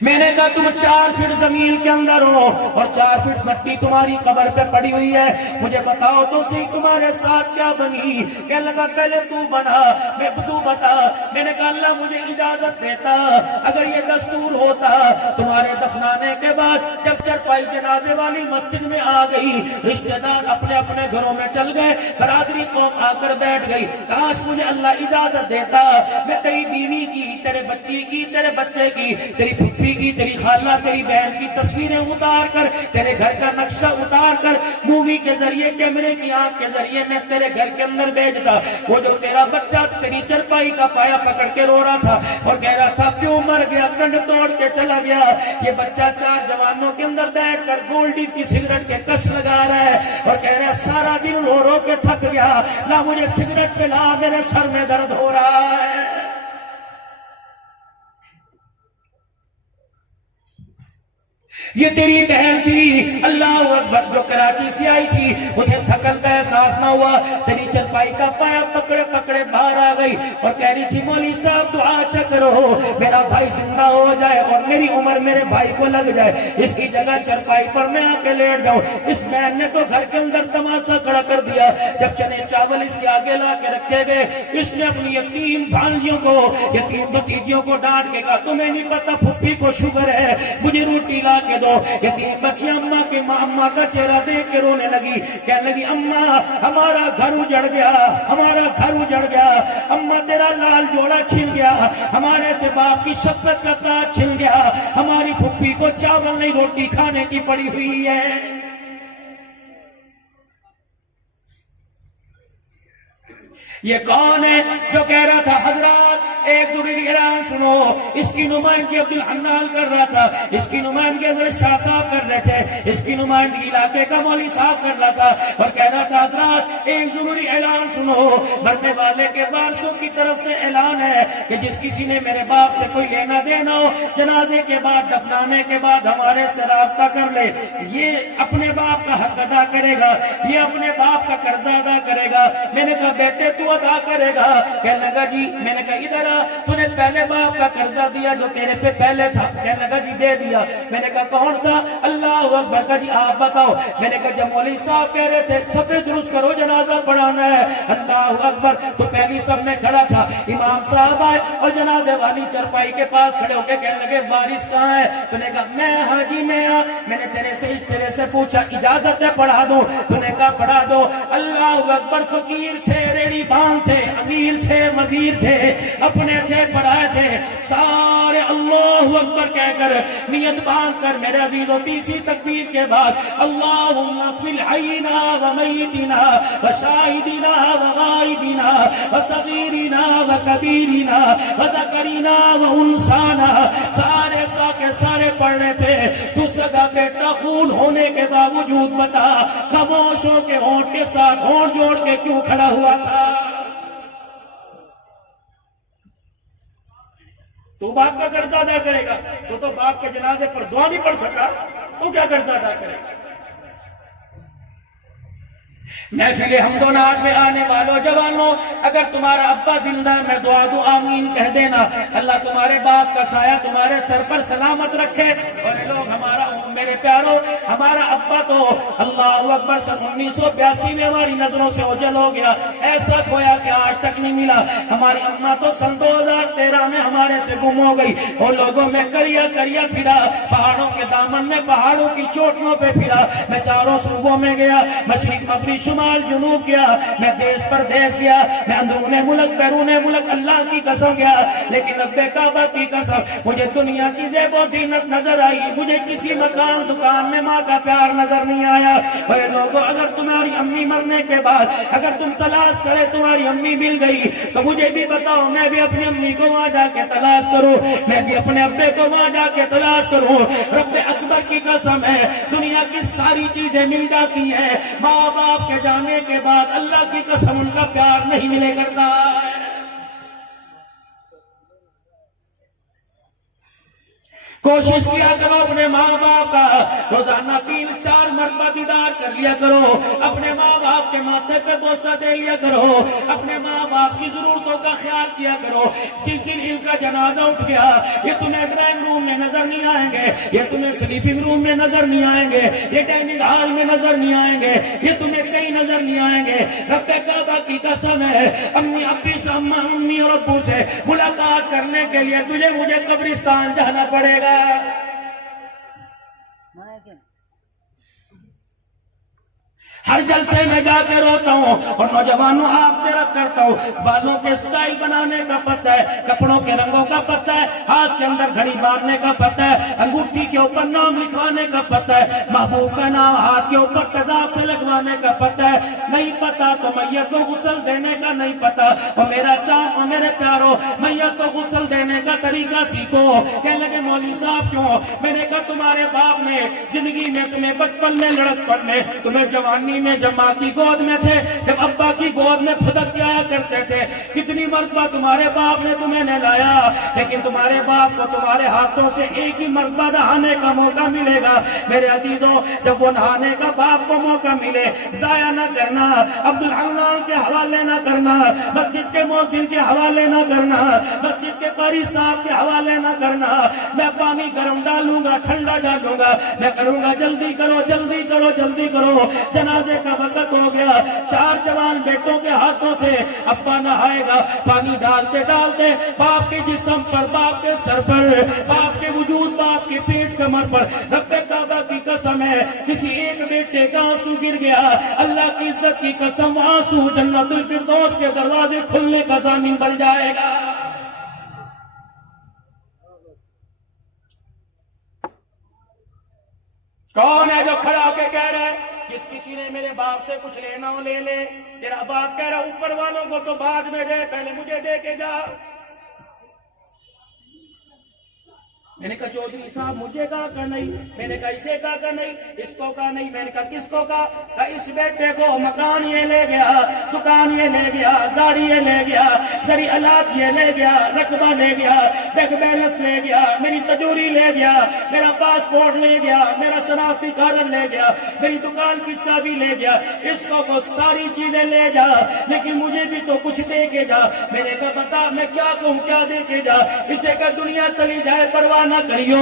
میں نے کہا تم 4 فٹ زمین کے اندر ہو اور 4 فٹ مٹی تمہاری قبر پہ پڑی ہوئی ہے، مجھے بتاؤ تو صحیح تمہارے ساتھ کیا بنی؟ کہنے لگا پہلے تو بنا، تو بتا. میں نے کہا اللہ مجھے اجازت دیتا، اگر یہ دستور ہوتا تمہارے دفنانے کے بعد جب چرپائی جنازے والی مسجد میں آ گئی، رشتہ دار اپنے اپنے گھروں میں چل گئے، برادری قوم آ کر بیٹھ گئی، کاش مجھے اللہ اجازت دیتا میں تیری بیوی کی، تیرے بچی کی، تیرے بچے کی، تیری پھپھی کی، تیری خالہ، تیری بہن کی تصویریں اتار کر، تیرے گھر کا نقشہ اتار کر مووی کے ذریعے، کیمرے کی آنکھ کے ذریعے میں تیرے گھر کے اندر بھیجتا. وہ جو تیرا بچہ تیری چرپائی کا پایا پکڑ کے رو رہا تھا اور کہہ رہا تھا پیو مر گیا، کنڈ توڑ کے چلا گیا، یہ بچہ 4 جوانوں کے اندر بیٹھ کر گولڈی کی سگریٹ کے کس لگا رہا ہے اور کہہ رہا ہے سارا دن رو رو کے تھک گیا، نہ مجھے سگریٹ پلا، میرے سر میں درد ہو رہا ہے. یہ تیری بہن تھی اللہ اکبر جو کراچی سے آئی تھی, اسے تھکن کا احساس نہ ہوا, تیری چرپائی کا پایا پکڑے پکڑے باہر آ گئی اور کہہ رہی تھی مولوی صاحب دعا اچھا کرو میرا بھائی زندہ ہو جائے اور میری عمر میرے بھائی کو لگ جائے, اس کی جگہ چرپائی پر میں آ کے لیٹ جاؤں. اس بہن نے تو گھر کے اندر تماشا کھڑا کر دیا. جب چنے چاول اس کے آگے لا کے رکھے گئے, اس نے اپنی یتیم بھانجیوں کو یتیم بھتیجیوں کو ڈانٹ کے کہا تمہیں نہیں پتا پھپھی کو شوگر ہے, مجھے روٹی لا کے دو. یتیم بچی اماں کے اماں کا چہرہ دیکھ کے رونے لگی, کہنے لگی اماں ہمارا گھر اجڑ گیا, ہمارا گھر اجڑ گیا, اماں تیرا لال جوڑا چھن گیا, ہمارے سے باپ کی شفقت کا تاج چھن گیا, ہماری پھپھی کو چاول نہیں روٹی کھانے کی پڑی ہوئی ہے. یہ کون ہے جو کہہ رہا تھا حضرات ایک ضروری اعلان سنو, اس کی نمائندگی عبدالحنان کر رہا تھا, اس کی نمائندگی حضرت شاہ صاحب کر رہے تھے, اس کی نمائندگی علاقے کا مولوی صاحب کر رہا تھا, اور کہہ رہا تھا حضرات ایک ضروری اعلان سنو, مرنے والے کے وارثوں کی طرف سے اعلان ہے کہ جس کسی نے میرے باپ سے کوئی لینا دینا ہو جنازے کے بعد دفنانے کے بعد ہمارے سے رابطہ کر لے, یہ اپنے باپ کا حق ادا کرے گا, یہ اپنے باپ کا قرض ادا کرے گا. میں نے کہا بیٹے تو ادا کرے گا؟ کہنے لگا جی. میں نے کہا ادھر آ, تو نے پہلے باپ کا قرضہ دیا جو تیرے پہ پہلے تھا؟ کہنے لگا جی دے دیا. میں نے کہا کون سا؟ اللہ اکبر. کا جی آپ بتاؤ. میں نے کہا جب مولوی صاحب کہہ رہے تھے صفے درست کرو جنازہ پڑھانا ہے, اللہ اکبر, تو پہلی صف میں کھڑا تھا, امام صاحب آئے اور جنازے والی چرپائی کے پاس کھڑے ہو کے کہنے لگے وارث کہاں ہے؟ تو نے کہا میں حاجی میں آ. میں نے تیرے سے اس طرح سے پوچھا اجازت ہے پڑھا دوں؟ تو نے کہا پڑھا دو. اللہ اکبر. فقیر تھے, ریڑی باندھ تھے, امیر تھے, وزیر تھے, اپنے تھے, پڑھائے تھے, سارے اللہ اکبر کہہ کر نیت باندھ کر میرے عزیزوں تیسری تکبیر کے بعد اللہم اغفر حینا و میتنا و شاہدنا و غائبنا و صغیرنا و کبیرنا و ذکرنا و انسانا, سارے کے سارے پڑھنے تھے. تو سگا بیٹا خون ہونے کے باوجود بتا خاموشوں کے ہونٹ کے ساتھ ہونٹ جوڑ کے کیوں کھڑا ہوا تھا؟ تو باپ کا قرض ادا کرے گا؟ تو باپ کے جنازے پر دعا نہیں پڑھ سکا, تو کیا قرض ادا کرے گا؟ محفل حمد و نعت میں آنے والوں جوانوں, اگر تمہارا ابا زندہ ہے میں دعا دوں آمین کہہ دینا. اللہ تمہارے باپ کا سایہ تمہارے سر پر سلامت رکھے. اور لوگ ہمارا میرے پیاروں ہمارا ابا تو اللہ اکبر سن 1982 میں ہماری نظروں سے اوجھل ہو گیا, ایسا کھویا کہ آج تک نہیں ملا. ہماری اماں تو سن 2013 میں ہمارے سے گم ہو گئی. اور لوگوں میں کریا کریا پھرا, پہاڑوں کے دامن میں پہاڑوں کی چوٹیوں پہ پھرا. میں چاروں صوبوں میں گیا, مشرق مغرب شمال جنوب گیا, میں دیش پردیش گیا, میں اندرون ملک بیرون ملک, اللہ کی قسم گیا. لیکن رب کعبہ کی قسم مجھے دنیا کی زیب و زینت نظر آئی, مجھے کسی مکان دکان میں ماں کا پیار نظر نہیں آیا. اور لوگوں اگر تمہاری امی مرنے کے بعد اگر تم تلاش کرے تمہاری امی مل گئی تو مجھے بھی بتاؤ, میں بھی اپنی امی کو وہاں جا کے تلاش کروں, میں بھی اپنے ابے کو وہاں جا کے تلاش کروں. رب اکبر کی قسم ہے دنیا کی ساری چیزیں مل جاتی ہیں, ماں باپ کے جانے کے بعد اللہ کی قسم ان کا پیار نہیں ملے کرتا ہے. کوشش کیا کرو اپنے ماں باپ کا روزانہ 3-4 مرتبہ دیدار کر لیا کرو, اپنے ماں باپ کے ماتھے پہ بوسہ دے لیا کرو, اپنے ماں باپ کی ضرورتوں کا خیال کیا کرو. جس دن ان کا جنازہ اٹھ گیا یہ تمہیں ڈرائنگ روم میں نظر نہیں آئیں گے, یہ تمہیں سلیپنگ روم میں نظر نہیں آئیں گے, یہ ڈائننگ ہال میں نظر نہیں آئیں گے, یہ تمہیں کہیں نظر نہیں آئیں گے. رب کعبہ کی قسم ہے امی ابی سے امی اور ابو سے ملاقات کرنے کے لیے تجھے مجھے قبرستان جانا پڑے گا. ہر جلسے میں جا کے روتا ہوں اور نوجوانوں آپ سے عرض کرتا ہوں, بالوں کے سٹائل بنانے کا پتہ ہے, کپڑوں کے رنگوں کا پتہ ہے, ہاتھ کے اندر گھڑی باندھنے کا پتہ ہے, انگوٹھی کے اوپر نام لکھوانے کا پتہ ہے, محبوب کا نام ہاتھ کے اوپر تیزاب سے لگوانے کا پتہ ہے. نہیں پتا تو میت کو غسل دینے کا نہیں پتا. اور میرا چاند اور میرے پیاروں میت کو غسل دینے کا طریقہ سیکھو. کہنے لگے مولوی صاحب کیوں؟ میں نے کہا تمہارے باپ نے زندگی میں تمہیں بچپن میں لڑک پڑنے, تمہیں جوانی میں جب ماں کی گود میں تھے، جب ابا کی گود میں پھدک کے آیا کرتے تھے، کتنی مرتبہ تمہارے باپ نے تمہیں نہلایا، لیکن تمہارے باپ کو تمہارے ہاتھوں سے ایک ہی مرتبہ نہانے کا موقع ملے گا۔ میرے عزیزوں، جب وہ نہانے کا باپ کو موقع ملے، ضائع نہ کرنا، عبدالحنان کے حوالے نہ کرنا، مسجد کے مؤذن کے حوالے نہ کرنا، مسجد کے قاری صاحب کے حوالے نہ کرنا۔ میں پانی گرم ڈالوں گا، ٹھنڈا ڈالوں گا، میں کروں گا جلدی کرو جلدی کرو جلدی کرو، جنازے کا وقت ہو گیا۔ 4 جوان بیٹوں کے ہاتھوں سے ابا نہائے گا، پانی ڈالتے ڈالتے باپ کے جسم پر، باپ کے سر پر، باپ کے وجود، باپ کی پیٹ کمر پر، رب کعبہ کی قسم ہے کسی ایک بیٹے کا آنسو گر گیا، اللہ کی عزت کی قسم آنسو جنت الفردوس کے دروازے کھلنے کا ضامن بن جائے گا۔ کون ہے جو کھڑا ہو کے کہہ رہا ہے جس کسی نے میرے باپ سے کچھ لینا ہو لے لے؟ تیرا باپ کہہ رہا اوپر والوں کو تو بعد میں دے، پہلے مجھے دے کے جا۔ میں نے کہا چودھری صاحب مجھے کہا نہیں، میں نے کہا اسے کہا نہیں، اس کو کہا نہیں، میں نے کہا کس کو کہا اس بیٹے کو مکان یہ لے گیا، دکان یہ لے گیا، گاڑی یہ لے گیا، سری آلات یہ لے گیا، رقبہ لے گیا، بینک بیلنس لے گیا، میری تجوری لے گیا، میرا پاسپورٹ لے گیا، میرا شناختی کارڈ لے گیا، میری دکان کی چابی لے گیا، اس کو ساری چیزیں لے جا، لیکن مجھے بھی تو کچھ دے کے جا۔ میں نے کہا بتا میں کیا کہوں، کیا دے کے جا؟ اسے کہا دنیا چلی جائے پرواہ نہ کریو،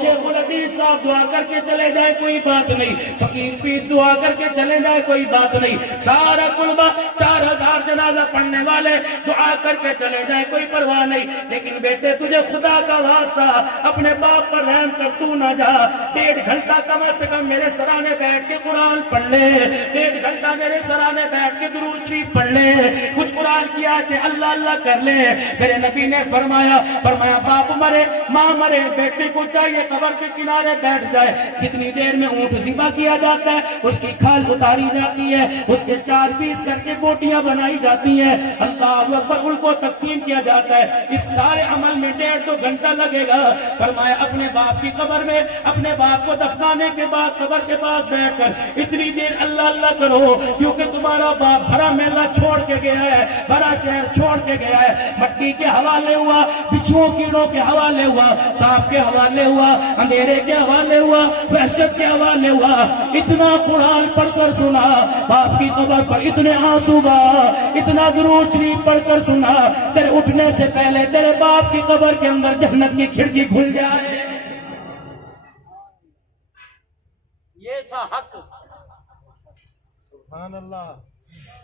شیخ الحدیث صاحب دعا کر کے چلے جائے کوئی بات نہیں، فقیر پیر دعا کر کے چلے جائے کوئی بات نہیں، سارا کلبہ 4000 جنازہ پڑھنے والے دعا کر کے چلے جائے کوئی پرواہ نہیں، لیکن بیٹے تجھے خدا کا واسطہ اپنے باپ پر رحم کر تو نہ جا، 1.5 گھنٹہ کم از کم میرے سرانے بیٹھ کے قرآن پڑھ لے، 1.5 گھنٹہ میرے سرانے بیٹھ کے درود شریف پڑھ لے، کچھ قرآن کی آیتیں اللہ اللہ کر لے۔ میرے نبی نے فرمایا باپ مرے، ماں مرے، بیٹے کو چاہیے قبر کے کنارے بیٹھ جائے، کتنی دیر میں اونٹ ذبح کیا جاتا ہے، اس کی کھال اتاری جاتی ہے، اس کے 4 پیس کر کے بوٹیاں بنائی جاتی ہیں، اللہ اکبر، ان کو تقسیم کیا جاتا ہے، اس سارے عمل میں 1.5-2 گھنٹہ لگے گا۔ فرمایا اپنے باپ کی قبر میں، اپنے باپ کو دفنانے کے بعد قبر کے پاس بیٹھ کر اتنی دیر اللہ اللہ کرو، کیونکہ تمہارا باپ بھرا میلہ چھوڑ کے گیا ہے، بھرا شہر چھوڑ کے گیا ہے، مٹی کے حوالے ہوا، بچھوؤں کیڑوں کے حوالے ہوا، سانپ کے حوالے ہوا، اندھیرے کے حوالے ہوا، وحشت کے حوالے ہوا۔ اتنا قرآن پڑھ کر سنا، باپ کی قبر پر اتنے آنسو بہا، اتنا درود شریف پڑھ کر سنا، تیرے اٹھنے سے پہلے تیرے باپ کی قبر کے اندر جنت کی کھڑکی کھل جائے۔ یہ تھا حق۔ سبحان اللہ۔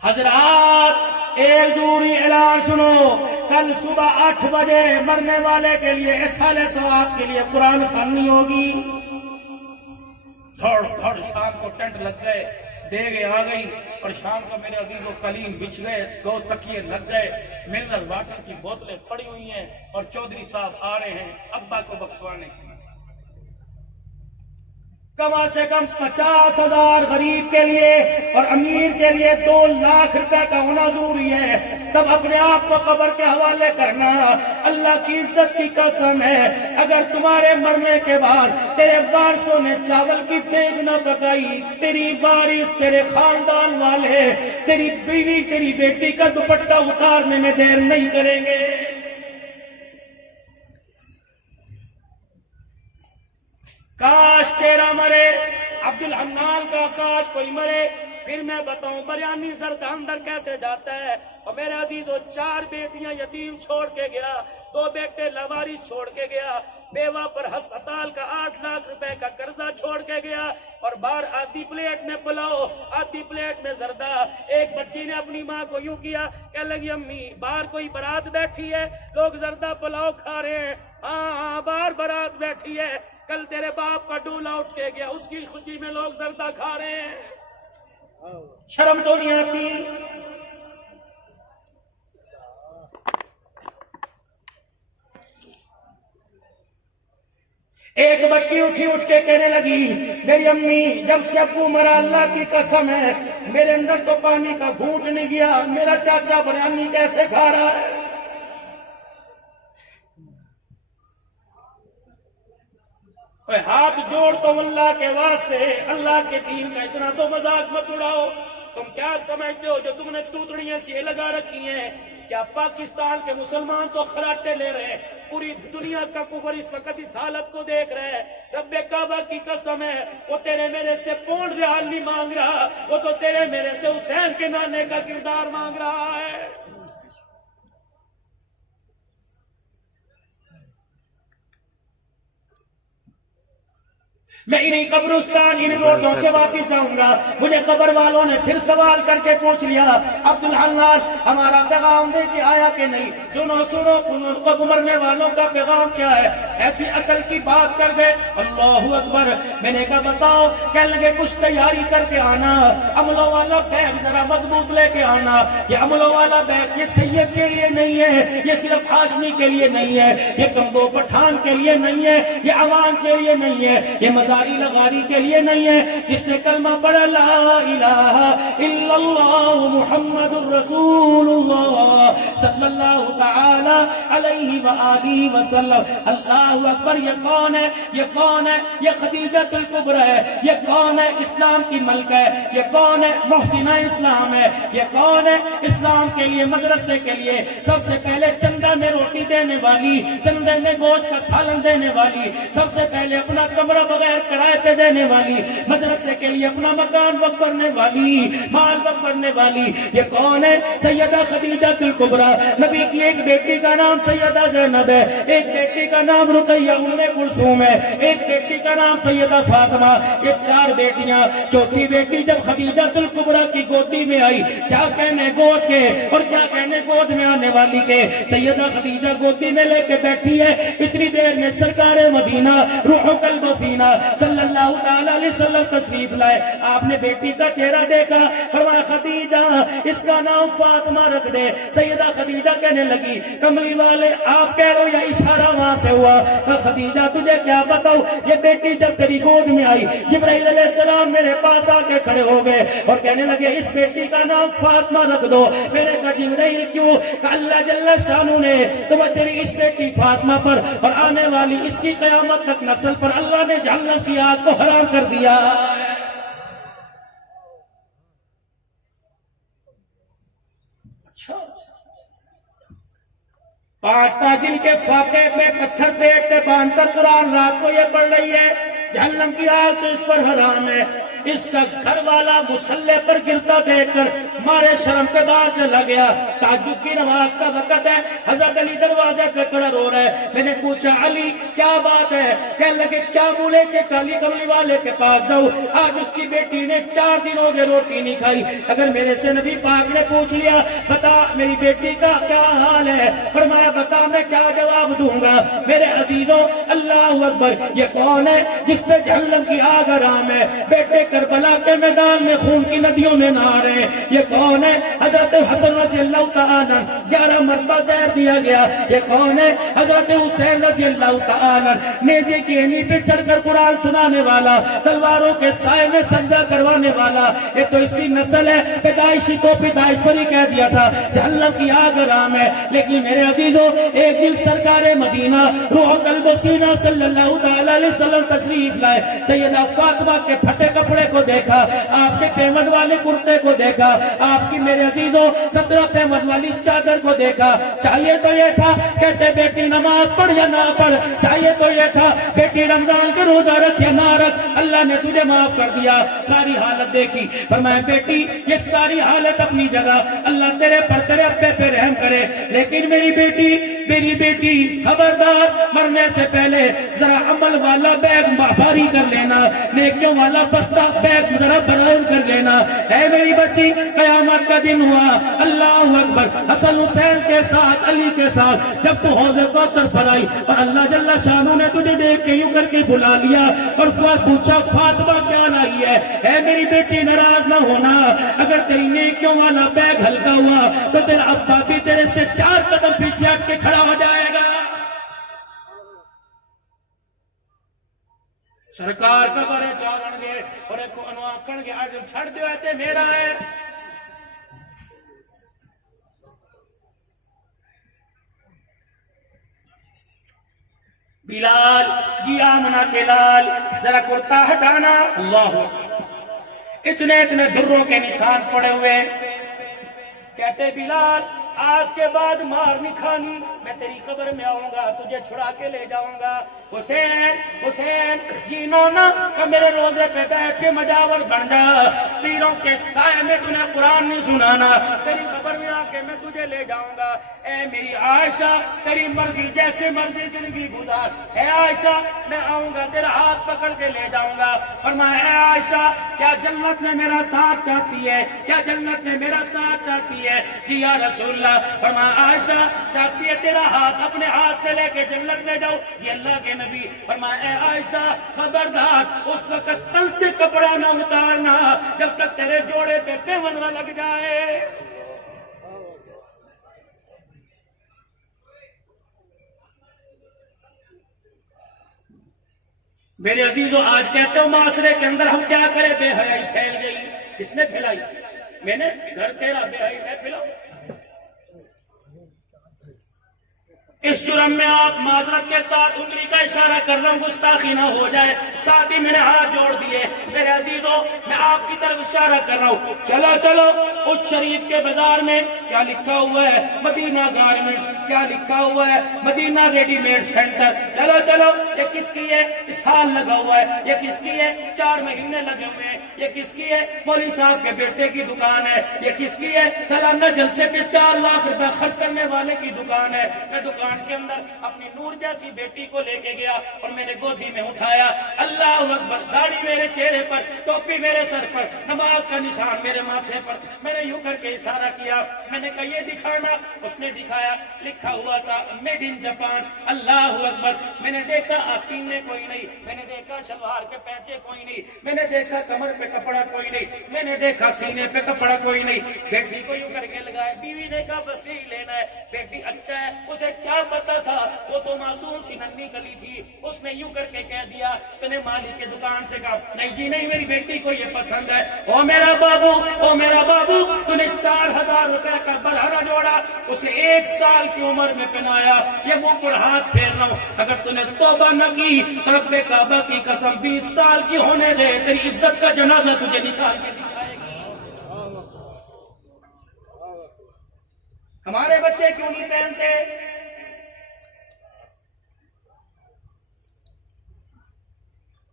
حضرات ایک ضروری اعلان سنو، کل صبح 8 بجے مرنے والے کے لیے اسحال ثواب کے لیے قرآن خوانی ہوگی۔ دھڑ شام کو ٹینٹ لگ گئے، دیگیں آ گئی، اور شام کو میرے عزیزوں قلیم بچھ گئے، 2 تکیے لگ گئے، منرل واٹر کی بوتلیں پڑی ہوئی ہیں، اور چودھری صاحب آ رہے ہیں ابا کو بخشوانے کے لیے۔ کم سے کم 50,000 غریب کے لیے اور امیر کے لیے 2 لاکھ روپے کا ہونا ضروری ہے، تب اپنے آپ کو قبر کے حوالے کرنا۔ اللہ کی عزت کی قسم ہے، اگر تمہارے مرنے کے بعد تیرے وارثوں نے چاول کی دیگ نہ پکائی، تیری وارث، تیرے خاندان والے، تیری بیوی، تیری بیٹی کا دوپٹہ اتارنے میں دیر نہیں کریں گے۔ کاش تیرا مرے، عبدالحنان کا کاش کوئی مرے، پھر میں بتاؤں بریانی زردہ اندر کیسے جاتا ہے۔ اور میرے عزیزو 4 بیٹیاں یتیم چھوڑ کے گیا، 2 بیٹے لوارث چھوڑ کے گیا، بیوہ پر ہسپتال کا 8 لاکھ روپے کا قرضہ چھوڑ کے گیا، اور باہر آدھی پلیٹ میں پلاؤ، آدھی پلیٹ میں زردہ۔ ایک بچی نے اپنی ماں کو یوں کیا، کہنے لگی امی باہر کوئی بارات بیٹھی ہے، لوگ زردہ پلاؤ کھا رہے ہیں۔ ہاں باہر بارات بیٹھی ہے، کل تیرے باپ کا ڈولا اٹھ کے گیا، اس کی خوشی میں لوگ زردہ کھا رہے ہیں، شرم تو نہیں آتی؟ ایک بچی اٹھ کے کہنے لگی میری امی جب سے ابو مرا اللہ کی قسم ہے میرے اندر تو پانی کا گھونٹ نہیں گیا، میرا چاچا بریانی کیسے کھا رہا ہے۔ اے ہاتھ جوڑ تم اللہ کے واسطے، اللہ کے دین کا اتنا تو مذاق مت اڑاؤ۔ تم کیا سمجھتے ہو جو تم نے توتڑیاں سی لگا رکھی ہیں؟ کیا پاکستان کے مسلمان تو خراٹے لے رہے ہیں؟ پوری دنیا کا کفر اس وقت اس حالت کو دیکھ رہے ہیں۔ رب کعبہ کی قسم ہے، وہ تیرے میرے سے پونڈ ریال نہیں مانگ رہا، وہ تو تیرے میرے سے حسین کے نانے کا کردار مانگ رہا ہے۔ میں انہیں قبرستان ان روڈوں سے واپس جاؤں گا، مجھے قبر والوں نے پھر سوال کر کے پوچھ لیا، عبدالحنان ہمارا پیغام دے کے آیا کہ نہیں؟ سنو سنو سنو، قبر مرنے والوں کا پیغام کیا ہے؟ ایسی عقل کی بات کر گئے، اللہ اکبر۔ میں نے کہا بتاؤ، کہنے لگے کچھ تیاری کر کے آنا، عملوں والا بیگ ذرا مضبوط لے کے آنا۔ یہ عملوں والا بیگ یہ سید کے لیے نہیں ہے، یہ صرف ہاشمی کے لیے نہیں ہے، یہ کمبو پٹھان کے لیے نہیں ہے، یہ عوام کے لیے نہیں ہے، یہ مزاری لغاری کے لیے نہیں ہے۔ جس نے کلمہ پڑھا لا الہ الا اللہ محمد الرسول اللہ صلی اللہ تعالی علیہ وآلہ وسلم، اللہ اکبر۔ یہ کون ہے؟ یہ کون ہے؟ یہ خدیجۃ الکبریٰ ہے۔ یہ کون ہے؟ اسلام کی ملکہ ہے۔ یہ کون ہے؟ محسنہ اسلام ہے۔ یہ کون ہے؟ اسلام کے لیے مدرسے کے لیے سب سے پہلے چندہ میں روٹی دینے والی، چندے میں گوشت کا سالن دینے والی، سب سے پہلے اپنا کمرہ بغیر کرائے پہ دینے والی، مدرسے کے لیے اپنا مکان وقف کرنے والی، مال وقف کرنے والی، یہ کون ہے؟ سیدہ خدیجۃ الکبریٰ۔ نبی کی ایک بیٹی کا نام سیدہ زینب ہے، ایک بیٹی کا نام رقیہ ام کلثوم ہے، ایک بیٹی کا نام سیدہ فاطمہ۔ یہ چار بیٹیاں، چوتھی بیٹی جب خدیجۃ الکبریٰ کی گودی میں آئی، کیا کہنے گود کے اور کیا کہنے گود میں آنے والی کے، سیدہ خدیجہ گودی میں لے کے بیٹھی ہے۔ اتنی دیر میں سرکار مدینہ روح قلب و سینہ صلی اللہ تعالیٰ علیہ وسلم تشریف لائے۔ آپ نے بیٹی کا چہرہ دیکھا، فرمایا خدیجہ اس کا نام فاطمہ رکھ دے۔ سیدہ خدیجہ کہنے لگی کملی والے آپ کہہ رہو یا اشارہ وہاں سے ہوا؟ خدیجہ تجھے کیا بتاؤ، یہ بیٹی جب تیری گود میں آئی، جبرائیل علیہ السلام میرے پاس آ کے کھڑے ہو گئے اور کہنے لگے اس بیٹی کا نام فاطمہ رکھ دو۔ میں نے کہا جبرائیل کیوں؟ کہ اللہ جل شانہ نے تمہیں تیری اس بیٹی فاطمہ پر اور آنے والی اس کی قیامت تک نسل پر اللہ نے جہنم کی آگ کو حرام کر دیا۔ پانچ دن کے فاقے میں پتھر پیٹ پہ باندھ کر قرآن رات کو یہ پڑھ رہی ہے، جہنم کی آگ تو اس پر حرام ہے۔ اس کا گھر والا مصلی پر گرتا دیکھ کر مارے شرم کے بعد چلا گیا۔ تہجد کی نماز کا وقت ہے، حضرت علی دروازے پہ کھڑا رو رہا ہے۔ میں نے پوچھا علی کیا بات ہے؟ کہنے لگے کیا بولے کہ کالی کملی والے کے پاس جاؤ، آج اس کی بیٹی نے 4 دن ہو گئے روٹی نہیں کھائی۔ اگر میرے سے نبی پاک نے پوچھ لیا بتا میری بیٹی کا کیا حال ہے، فرمایا بتا میں کیا جواب دوں گا؟ میرے عزیزوں اللہ اکبر، یہ کون ہے جس پہ جہنم کی آگ حرام ہے؟ بیٹے کربلا کے میدان میں خون کی ندیوں میں نہ رہے۔ یہ کون ہے؟ حضرت حسن رضی اللہ تعالیٰ 11 مرتبہ زہر دیا گیا۔ یہ کون ہے؟ حضرت حسین رضی اللہ تعالیٰ نیزے کی اینی پہ چڑھ کر قرآن سنانے والا، تلواروں کے سائے میں سجدہ کروانے والا۔ یہ تو اس کی نسل ہے، پیدائشی کو پیدائش پر ہی کہہ دیا تھا جہنم کی آگ حرام ہے۔ لیکن میرے عزیزوں ایک دن سرکار مدینہ روح قلب و سینہ صلی اللہ تعالیٰ علیہ وسلم تشریف لائے۔ سیدہ فاطمہ کے پھٹے کپڑے کو دیکھا، آپ کے پیمد والے کرتے کو دیکھا، آپ کی میرے عزیزوں 17 پیمد والی چادر کو دیکھا۔ چاہیے تو یہ تھا کہتے بیٹی نماز پڑھ یا نہ پڑھ، چاہیے تو یہ تھا بیٹی رمضان کے روزہ رکھ یا نہ رکھ، اللہ نے تجھے معاف کر دیا۔ ساری حالت دیکھی، فرمایا بیٹی یہ ساری حالت اپنی جگہ، اللہ تیرے پر تیرے ابے پہ رحم کرے، لیکن میری بیٹی خبردار مرنے سے پہلے ذرا عمل والا بیگ بھاری کر لینا، نیکیوں والا بستہ بیگ ذرا بھرا کر لینا۔ اے میری بچی قیامت کا دن ہوا، اللہ اکبر، حسن حسین کے ساتھ علی کے ساتھ جب تو حوض کوثر پر آئی اور اللہ جل شانہ نے تجھے دیکھ کے یوں کر کے بلا لیا اور پوچھا فاطمہ کیا لائی ہے؟ اے میری بیٹی ناراض نہ ہونا، اگر تیری نیکیوں والا بیگ ہلکا ہوا تو تیرا ابا بھی تیرے سے 4 قدم پیچھے ہٹ کے کھڑا ہو جائے گا۔ سرکار کا بارے چاہن گے اور ایک انواکن گے آج چھڑ دیو ہے تے میرا ہے۔ بلال جی آمنہ کے لال ذرا کرتا ہٹانا. اللہ اتنے اتنے دروں کے نشان پڑے ہوئے. کہتے بلال آج کے بعد مار نہیں کھانی, میں تیری قبر میں آؤں گا, تجھے چھڑا کے لے جاؤں گا. حسین حسین جی نونا کہ میرے روزے پہ بیٹھ کے مجاور بن جا, تیروں کے سائے میں تُنے قرآن نہیں سنانا, تیری قبر میں آ کے میں تجھے لے جاؤں گا. اے میری عائشہ تیری مرضی جیسے مرضی زندگی گزار. اے عائشہ میں آؤں گا تیرا ہاتھ پکڑ کے لے جاؤں گا. فرمایا اے عائشہ کیا جنت میں میرا ساتھ چاہتی ہے, کیا جنت میں میرا ساتھ چاہتی ہے؟ جی یا رسول اللہ. فرمایا عائشہ چاہتی ہے تیرا ہاتھ اپنے ہاتھ میں لے کے جنت میں جاؤ. جی اللہ کے نبی. فرمایا اے عائشہ خبردار اس وقت تن سے کپڑا نہ اتارنا جب تک تیرے جوڑے پہ پیون نہ لگ جائے. میرے عزیزو آج کہتے ہو معاشرے کے اندر ہم کیا کریں, بے حیائی پھیل گئی. کس نے پھیلائی؟ میں نے. گھر تیرا بے حیائی میں پھیلاؤں. اس جرم میں آپ معذرت کے ساتھ انگلی کا اشارہ کر رہا ہوں, گستاخی نہ ہو جائے. ساتھ ہی میں نے ہاتھ جوڑ دیے. میرے عزیزو میں آپ کی طرف اشارہ کر رہا ہوں. چلو چلو اس شریف کے بازار میں کیا لکھا ہوا ہے؟ مدینہ گارمنٹس. کیا لکھا ہوا ہے؟ مدینہ ریڈی میڈ سینٹر. چلو چلو یہ کس کی ہے؟ سال لگا ہوا ہے. یہ کس کی ہے؟ 4 مہینے لگے ہوئے ہیں. یہ کس کی ہے؟ مولوی صاحب کے بیٹے کی دکان ہے. یہ کس کی ہے؟ سالانہ جلسے پہ 4 لاکھ روپے خرچ کرنے والے کی دکان ہے. میں دکان کے اندر اپنی نور جیسی بیٹی کو لے کے گیا اور میں نے گودی میں اٹھایا. اللہ اکبر. داڑھی میرے چہرے پر, ٹوپی میرے سر پر, نماز کا نشان میرے ماتھے پر. میں نے یوں کر کے اشارہ کیا. میں نے کہا یہ دکھانا. اس نے دکھایا. لکھا ہوا تھا میڈ ان جاپان. اللہ اکبر. میں نے دیکھا آستین میں کوئی نہیں, میں نے دیکھا شلوار کے پیچے کوئی نہیں, میں نے دیکھا کمر پہ کپڑا کوئی نہیں, میں نے دیکھا سینے پہ کپڑا کوئی نہیں. بیٹی کو یوں کر کے لگایا. بیوی نے کہا بس یہی لینا ہے. بیٹی اچھا ہے, اسے کیا پتا تھا, وہ تو معصوم سی ننھی کلی تھی. اس نے یوں کر کے کہہ دیا. تو نے مالک کے دکان سے کہا نہیں جی نہیں, میری بیٹی کو یہ پسند ہے. او میرا بابو, او میرا بابو, تو نے 4000 روپے کا برہنہ جوڑا, اسے 1 سال کی عمر میں پہنایا. یہ منہ پر ہاتھ پھیر رہا ہوں. اگر تو نے توبہ نہ کی تو رب کعبہ کی قسم 20 سال کی ہونے دے, تیری عزت کا جنازہ تجھے نکال کے دکھائے گی. ہمارے بچے کیوں نہیں پہنتے؟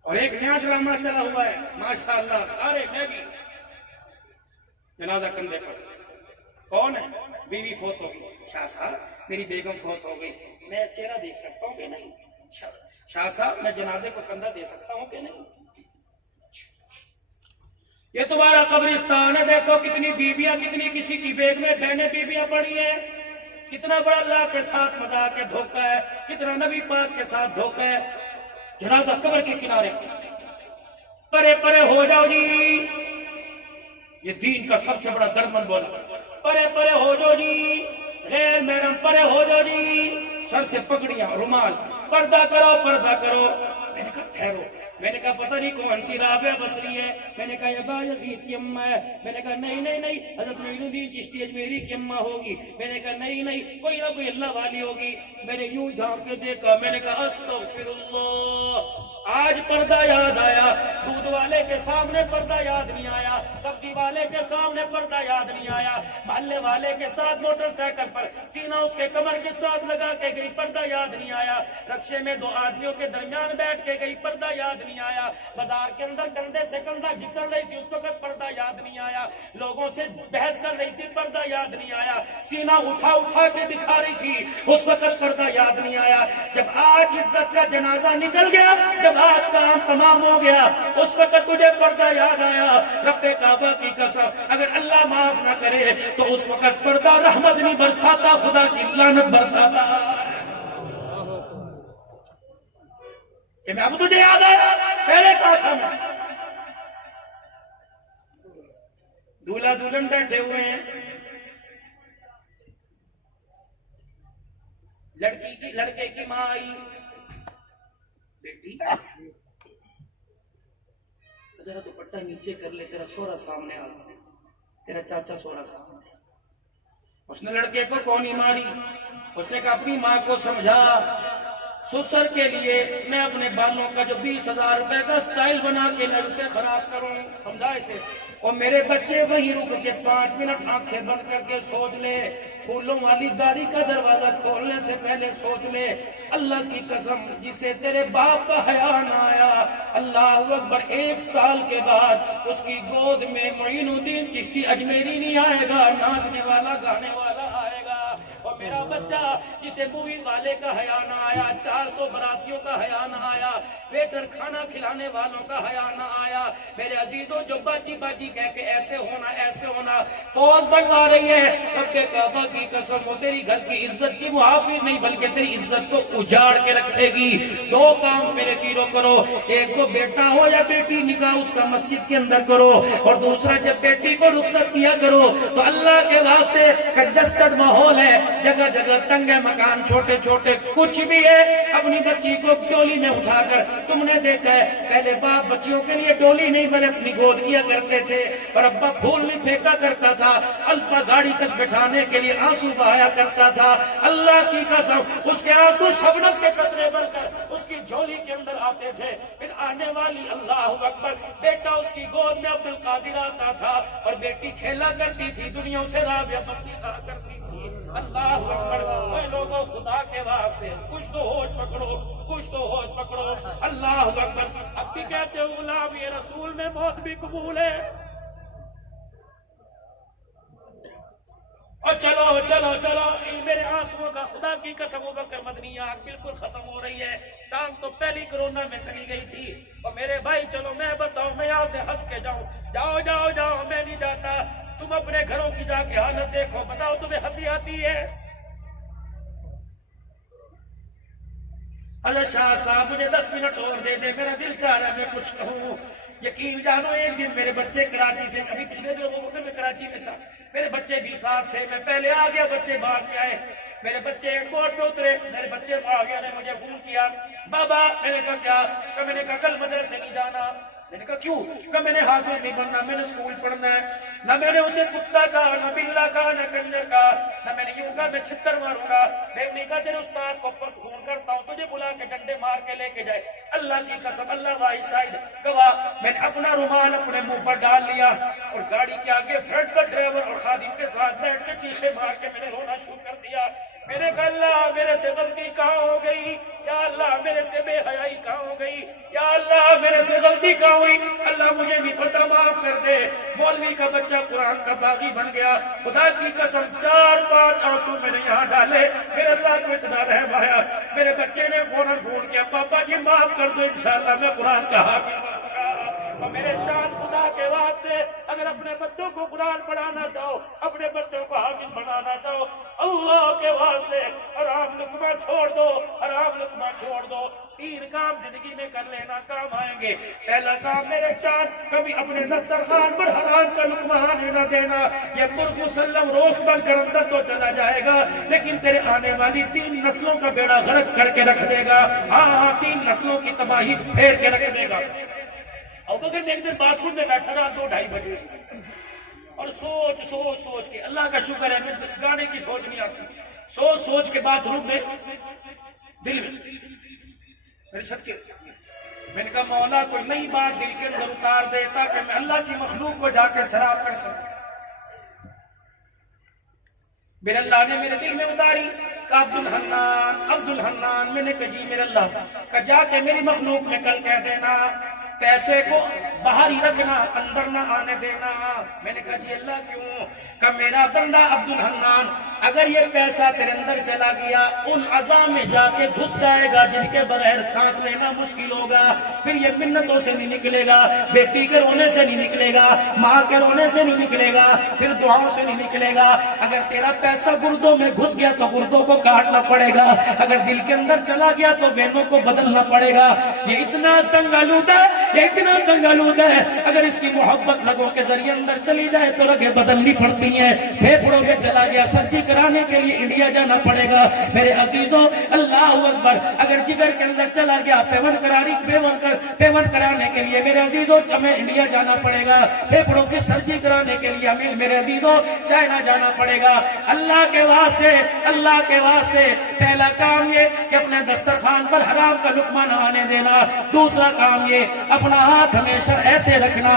اور ایک نیا ڈرامہ چلا ہوا ہے ماشاءاللہ, سارے میگی جنازہ کندھے پر. کون ہے؟ بیوی فوت ہو گئی. شاہ صاحب میری بیگم فوت ہو گئی, میں چہرہ دیکھ سکتا ہوں کہ نہیں؟ شاہ صاحب میں جنازے کو کندھا دے سکتا ہوں کہ نہیں؟ یہ تمہارا قبرستان ہے, دیکھو کتنی بیویاں, کتنی کسی کی بیگ میں بہنیں بیویاں پڑی ہیں. کتنا بڑا اللہ کے ساتھ مذاق ہے, دھوکہ ہے, کتنا نبی پاک کے ساتھ دھوکہ ہے. جنازہ قبر کے کنارے پرے پرے ہو جاؤ جی. یہ دین کا سب سے بڑا درمن بولا. پرے پرے ہو جاؤ جی, غیر محرم پرے ہو جاؤ جی. سر سے پگڑیاں, رومال, پردہ کرو پردہ کرو. میں نے کہا ٹھہرو. میں نے کہا پتہ نہیں کون سی رابعہ بصری ہے. میں نے کہا یہ بایزید کی اماں ہے. میں نے کہا نہیں نہیں نہیں, حضرت معین الدین چشتی اجمیری کی اماں ہوگی. میں نے کہا نہیں نہیں, کوئی نہ کوئی اللہ والی ہوگی. میں نے یوں جھانک کے دیکھا. میں نے کہا استغفر اللہ. آج پردہ یاد آیا. دودھ والے کے سامنے پردہ یاد نہیں آیا, سبزی والے کے سامنے پردہ یاد نہیں آیا, محلے والے کے ساتھ موٹر سائیکل پر سینہ اس کے کمر کے ساتھ لگا کے گئی, پردہ یاد نہیں آیا. رکشے میں 2 آدمیوں کے درمیان بیٹھ کے گئی, پردہ یاد نہیں آیا. بازار کے اندر کندھے سے کندھا گھسڑ رہی تھی, اس وقت پردہ یاد نہیں آیا. لوگوں سے بحث کر رہی تھی, پردہ یاد نہیں آیا. سینہ اٹھا اٹھا کے دکھا رہی تھی, اس وقت پردہ یاد نہیں آیا. جب آج عزت کا جنازہ نکل گیا, جب آج کام تمام ہو گیا, اس وقت تجھے پردہ یاد آیا. رب کعبہ کی قسم اگر اللہ معاف نہ کرے تو اس وقت پردہ رحمت نہیں برساتا, خدا کی لعنت برساتا. کہ میں اب تجھے یاد آیا, پہلے کہا تھا میں. دولہا دلہن بیٹھے ہوئے ہیں, لڑکے کی ماں آئی. بیٹی ذرا دوپٹہ نیچے کر لے, تیرا سوہرا سامنے آ گیا, تیرا چاچا سوہرا سامنے. اس نے لڑکے کو کونی ماری. اس نے کہا اپنی ماں کو سمجھا, سسر کے لیے میں اپنے بالوں کا جو 20,000 روپے کا سٹائل بنا کے لائے اسے خراب کروں، سمجھا اسے؟ اور میرے بچے وہیں رک کے 5 منٹ آنکھیں بند کر کے سوچ لے، پھولوں والی گاڑی کا دروازہ کھولنے سے پہلے سوچ لے، اللہ کی قسم جسے تیرے باپ کا حیا نہ آیا، اللہ اکبر، 1 سال کے بعد اس کی گود میں معین الدین چشتی اجمیری نہیں آئے گا، ناچنے والا گانے والا آئے گا۔ اور میرا بچہ جسے مووی والے کا حیا نہ آیا، 400 براتیوں کا حیا نہ آیا، ویٹر کھانا کھلانے والوں کا حیا نہ آیا، میرے عزیزوں جو باجی باجی کہہ کے ایسے ہونا ایسے ہونا پوز بنوا رہی ہے، رب کعبہ کی قسم وہ تیری گھر کی عزت کی محافظ نہیں بلکہ تیری عزت کو اجاڑ کے رکھے گی۔ 2 کام میرے پیروں کرو، ایک تو بیٹا ہو یا بیٹی نکاح اس کا مسجد کے اندر کرو، اور دوسرا جب بیٹی کو رخصت کیا کرو تو اللہ کے واسطے کنجسٹڈ ماحول ہے، جگہ جگہ تنگ ہے مکان، چھوٹے چھوٹے کچھ بھی ہے، اپنی بچی کو ڈولی میں اٹھا کر، تم نے دیکھا ہے پہلے باپ بچیوں کے لیے ڈولی نہیں بلکہ اپنی گود کیا کرتے تھے، اور ابا پھول نہیں پھینکا کرتا تھا، الپا گاڑی تک بٹھانے کے لیے آنسو بہایا کرتا تھا۔ اللہ کی قسم اس کے آنسو شبنم کے قطرے بن کر اس کی جھولی کے اندر آتے تھے، پھر آنے والی اللہ اکبر بیٹا اس کی گود میں عبد القادر آتا تھا، اور بیٹی کھیلا کرتی تھی، دنیا سے رابعہ مستی کہا کرتی تھی۔ اللہ اکبر، اے لوگوں خدا کے واسطے کچھ تو ہوش پکڑو، کچھ تو ہوش پکڑو۔ اللہ اکبر، اب بھی کہتے ہو غلام یہ رسول میں موت بھی قبول ہے، اور چلو چلو چلو میرے آنسوؤں کا خدا کی قسم ابوبکر مدنی آنکھ بالکل ختم ہو رہی ہے، ٹانگ تو پہلی کرونا میں چلی گئی تھی، اور میرے بھائی چلو میں بتاؤں، میں یہاں سے ہنس کے جاؤں، جاؤ جاؤ جاؤ، میں نہیں جاتا، تم اپنے گھروں کی جا کے حالت دیکھو، بتاؤ تمہیں ہنسی آتی ہے؟ اللہ شاہ صاحب مجھے 10 منٹ اور دے دے، میرا دل چاہ رہا ہے میں کچھ کہوں۔ یقین جانو ایک دن میرے بچے کراچی سے، ابھی پچھلے دنوں میں کراچی میں تھا، میرے بچے بھی ساتھ تھے، میں پہلے آ گیا، بچے بعد میں آئے، میرے بچے ایئرپورٹ پہ اترے، میرے بچے آ گیا نے مجھے فون کیا، بابا، میں نے کہا کیا؟ کہ میں نے کہا کل مدرسے نہیں جانا، میں نے کہا کیوں؟ کہ میں نے حافظ نہیں بننا، میں نے اسکول پڑھنا ہے، نہ میں نے اسے کتا کہا، نہ بلا کہا، نہ کنجر کہا، نہ میں نے یوں کہا میں چھتر ماروں گا، میں نے کہا تیرے استاد کو فون کرتا ہوں تجھے بلا کے ڈنڈے مار کے لے کے جائے، اللہ کی قسم، اللہ واحد شاہد گواہ، میں نے اپنا رومال اپنے منہ پر ڈال لیا، اور گاڑی کے آگے فرنٹ پر ڈرائیور اور خادم کے ساتھ بیٹھ کے چیخے مار کے میں نے رونا شروع کر دیا۔ میں نے کہا اللہ میرے سے غلطی کہاں ہو گئی، یا اللہ میرے سے بے حیائی کہاں ہو گئی، یا اللہ میرے سے غلطی کہاں ہوئی، اللہ مجھے بھی پتہ معاف کر دے۔ مولوی کا بچہ قرآن کا باغی بن گیا، خدا کی قسم 4-5 آنسو میں نے یہاں ڈالے، میرے اللہ کو اتنا رحم آیا، میرے بچے نے فوراً فون کیا، پاپا جی معاف کر دو، انشاءاللہ میں قرآن کا حافظ بنوں گا۔ اور میرے چاند خدا کے واسطے اگر اپنے بچوں کو قرآن پڑھانا چاہو، اپنے بچوں کو حافظ بنانا چاہو، اللہ کے واسطے حرام لقمہ چھوڑ دو، حرام لقمہ چھوڑ دو۔ 3 کام زندگی میں کر لینا، کام آئیں گے۔ پہلا کام میرے چاند، کبھی اپنے دسترخوان پر حرام کا لقمہ آنے نہ دینا، یہ مسلم روز بن کر اندر تو چلا جائے گا لیکن تیرے آنے والی 3 نسلوں کا بیڑا غرق کر کے رکھ دے گا، ہاں 3 نسلوں کی تباہی پھیر کے رکھ دے گا۔ ابوبکر میں ایک دن باتھ روم میں بیٹھا رہا 2-2:30 بجے، اور سوچ کے، اللہ کا شکر ہے میں گانے کی سوچ نہیں آتی، سوچ کے باتھ روم میں دل میں میرے صدقے میں نے کہا مولا کوئی نئی بات دل کے اندر اتار دے تاکہ میں اللہ کی مخلوق کو جا کے سراب کر سکوں۔ میرے اللہ نے میرے دل میں اتاری کہ عبد الحنان، میں نے کہا جی میرے اللہ، کہ جا کے میری مخلوق میں کل کہہ دینا پیسے کو باہر ہی رکھنا، اندر نہ آنے دینا۔ میں نے کہا جی اللہ کیوں؟ کہ میرا بندہ عبد الحنان اگر یہ پیسہ تیرے اندر چلا گیا ان اعضاء میں جا کے گھس جائے گا جن کے بغیر سانس لینا مشکل ہوگا، پھر یہ منتوں سے نہیں نکلے گا، بیٹی کے رونے سے نہیں نکلے گا، ماں کے رونے سے نہیں نکلے گا، پھر دعاؤں سے نہیں نکلے گا۔ اگر تیرا پیسہ گردوں میں گھس گیا تو گردوں کو کاٹنا پڑے گا، اگر دل کے اندر چلا گیا تو بہنوں کو بدلنا پڑے گا۔ یہ اتنا سنگ آلودہ یہ اتنا زنگلود ہے، اگر اس کی محبت لگوں کے ذریعے اندر چلی جائے تو رگیں بدلنی پڑتی ہیں، پھیپھڑوں میں چلا گیا، سرجری کرانے کے لیے انڈیا جانا پڑے گا۔ میرے عزیزوں اللہ اکبر، اگر جگر کے اندر چلا گیا پیمنٹ کرانے کے لیے میرے عزیزوں ہمیں انڈیا جانا پڑے گا، پھیپھڑوں کی سرجری کرانے کے لیے ہمیں میرے عزیزوں چائنا جانا پڑے گا۔ اللہ کے واسطے پہلا کام یہ کہ اپنے دسترخوان پر حرام کا لقمہ نہ آنے دینا، دوسرا کام یہ اپنا ہاتھ ہمیشہ ایسے رکھنا،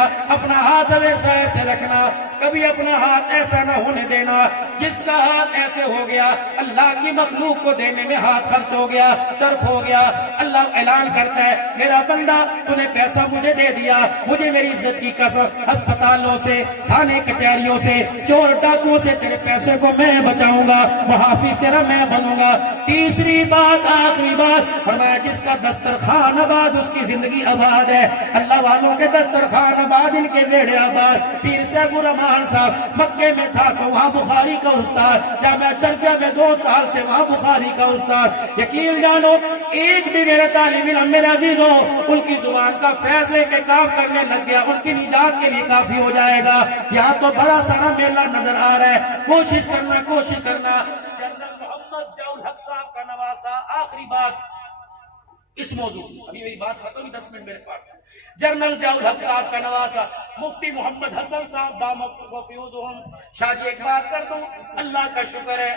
کبھی اپنا ہاتھ ایسا نہ ہونے دینا جس کا ہاتھ ایسے ہو گیا اللہ کی مخلوق کو دینے میں ہاتھ خرچ ہو گیا، صرف ہو گیا۔ اللہ اعلان کرتا ہے میرا بندہ تو نے پیسہ مجھے دے دیا، مجھے میری عزت کی قسم، ہسپتالوں سے، تھانے کچہریوں سے، چور ڈاکوؤں سے تیرے پیسے کو میں بچاؤں گا، محافظ تیرا میں بنوں گا۔ تیسری بات، آخری بات فرمایا جس کا دسترخوان آباد اس کی زندگی آباد ہے۔ اللہ والوں کے دسترخوان آباد، ان کے بیڑے آباد۔ پیر صاحب الرحمان صاحب مکے میں تھا تو وہاں بخاری کا استاد، جامعہ شرفیہ میں 2 سال سے وہاں بخاری کا استاد۔ یقین جانو ایک بھی میرے طالب علم میرے عزیزوں ان کی زبان کا فیض لے کے کام کرنے لگ گیا، ان کی نجات کے لیے کافی ہو جائے گا۔ یہاں تو بڑا سارا میلہ نظر آ رہا ہے، کوشش کرنا۔ جنرل محمد ضیاء الحق صاحب کا نواسا، آخری بات اس موضوع سے، ابھی میری بات ختم ہوئی، 10 منٹ میرے پاس۔ جنرل ضیاء الحق صاحب کا نواسا مفتی محمد حسن صاحب بامفیوزہم۔ شاہ جی ایک بات کر دوں، اللہ کا شکر ہے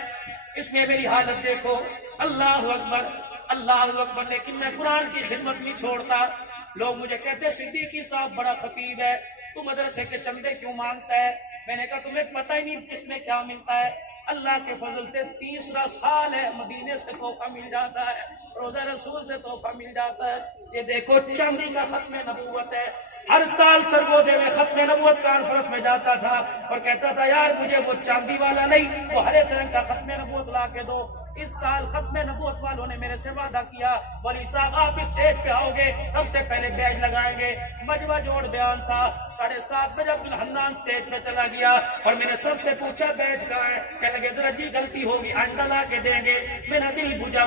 اس میں میری حالت دیکھو، اللہ اکبر اللہ اکبر، لیکن میں قرآن کی خدمت نہیں چھوڑتا۔ لوگ مجھے کہتے صدیقی صاحب بڑا خطیب ہے، تو مدرسے کے چندے کیوں مانگتا ہے؟ میں نے کہا تمہیں پتہ ہی نہیں اس میں کیا ملتا ہے۔ اللہ کے فضل سے 3 سال ہے، مدینے سے تحفہ مل جاتا ہے، روزہ رسول سے تحفہ مل جاتا ہے۔ یہ دیکھو چاندی کا ختم نبوت ہے۔ ہر سال سرگودے میں ختم نبوت کانفرنس میں جاتا تھا اور کہتا تھا یار مجھے وہ چاندی والا نہیں، وہ ہرے رنگ کا ختم نبوت لا کے دو۔ اس سال ختم نبوت والوں نے میرے سے وعدہ کیا ولی صاحب آپ اسٹیج پہ آؤ گے سب سے پہلے بیج لگائیں گے۔ مجمع جوڑ بیان تھا، 7:30 بجے عبدالحنان اسٹیج پہ چلا گیا اور میں نے سب سے پوچھا بیج کہاں ہے؟ کہنے لگے ذرا جی غلطی ہوگی آئندہ لا کے دیں گے۔ میرا دل بجھا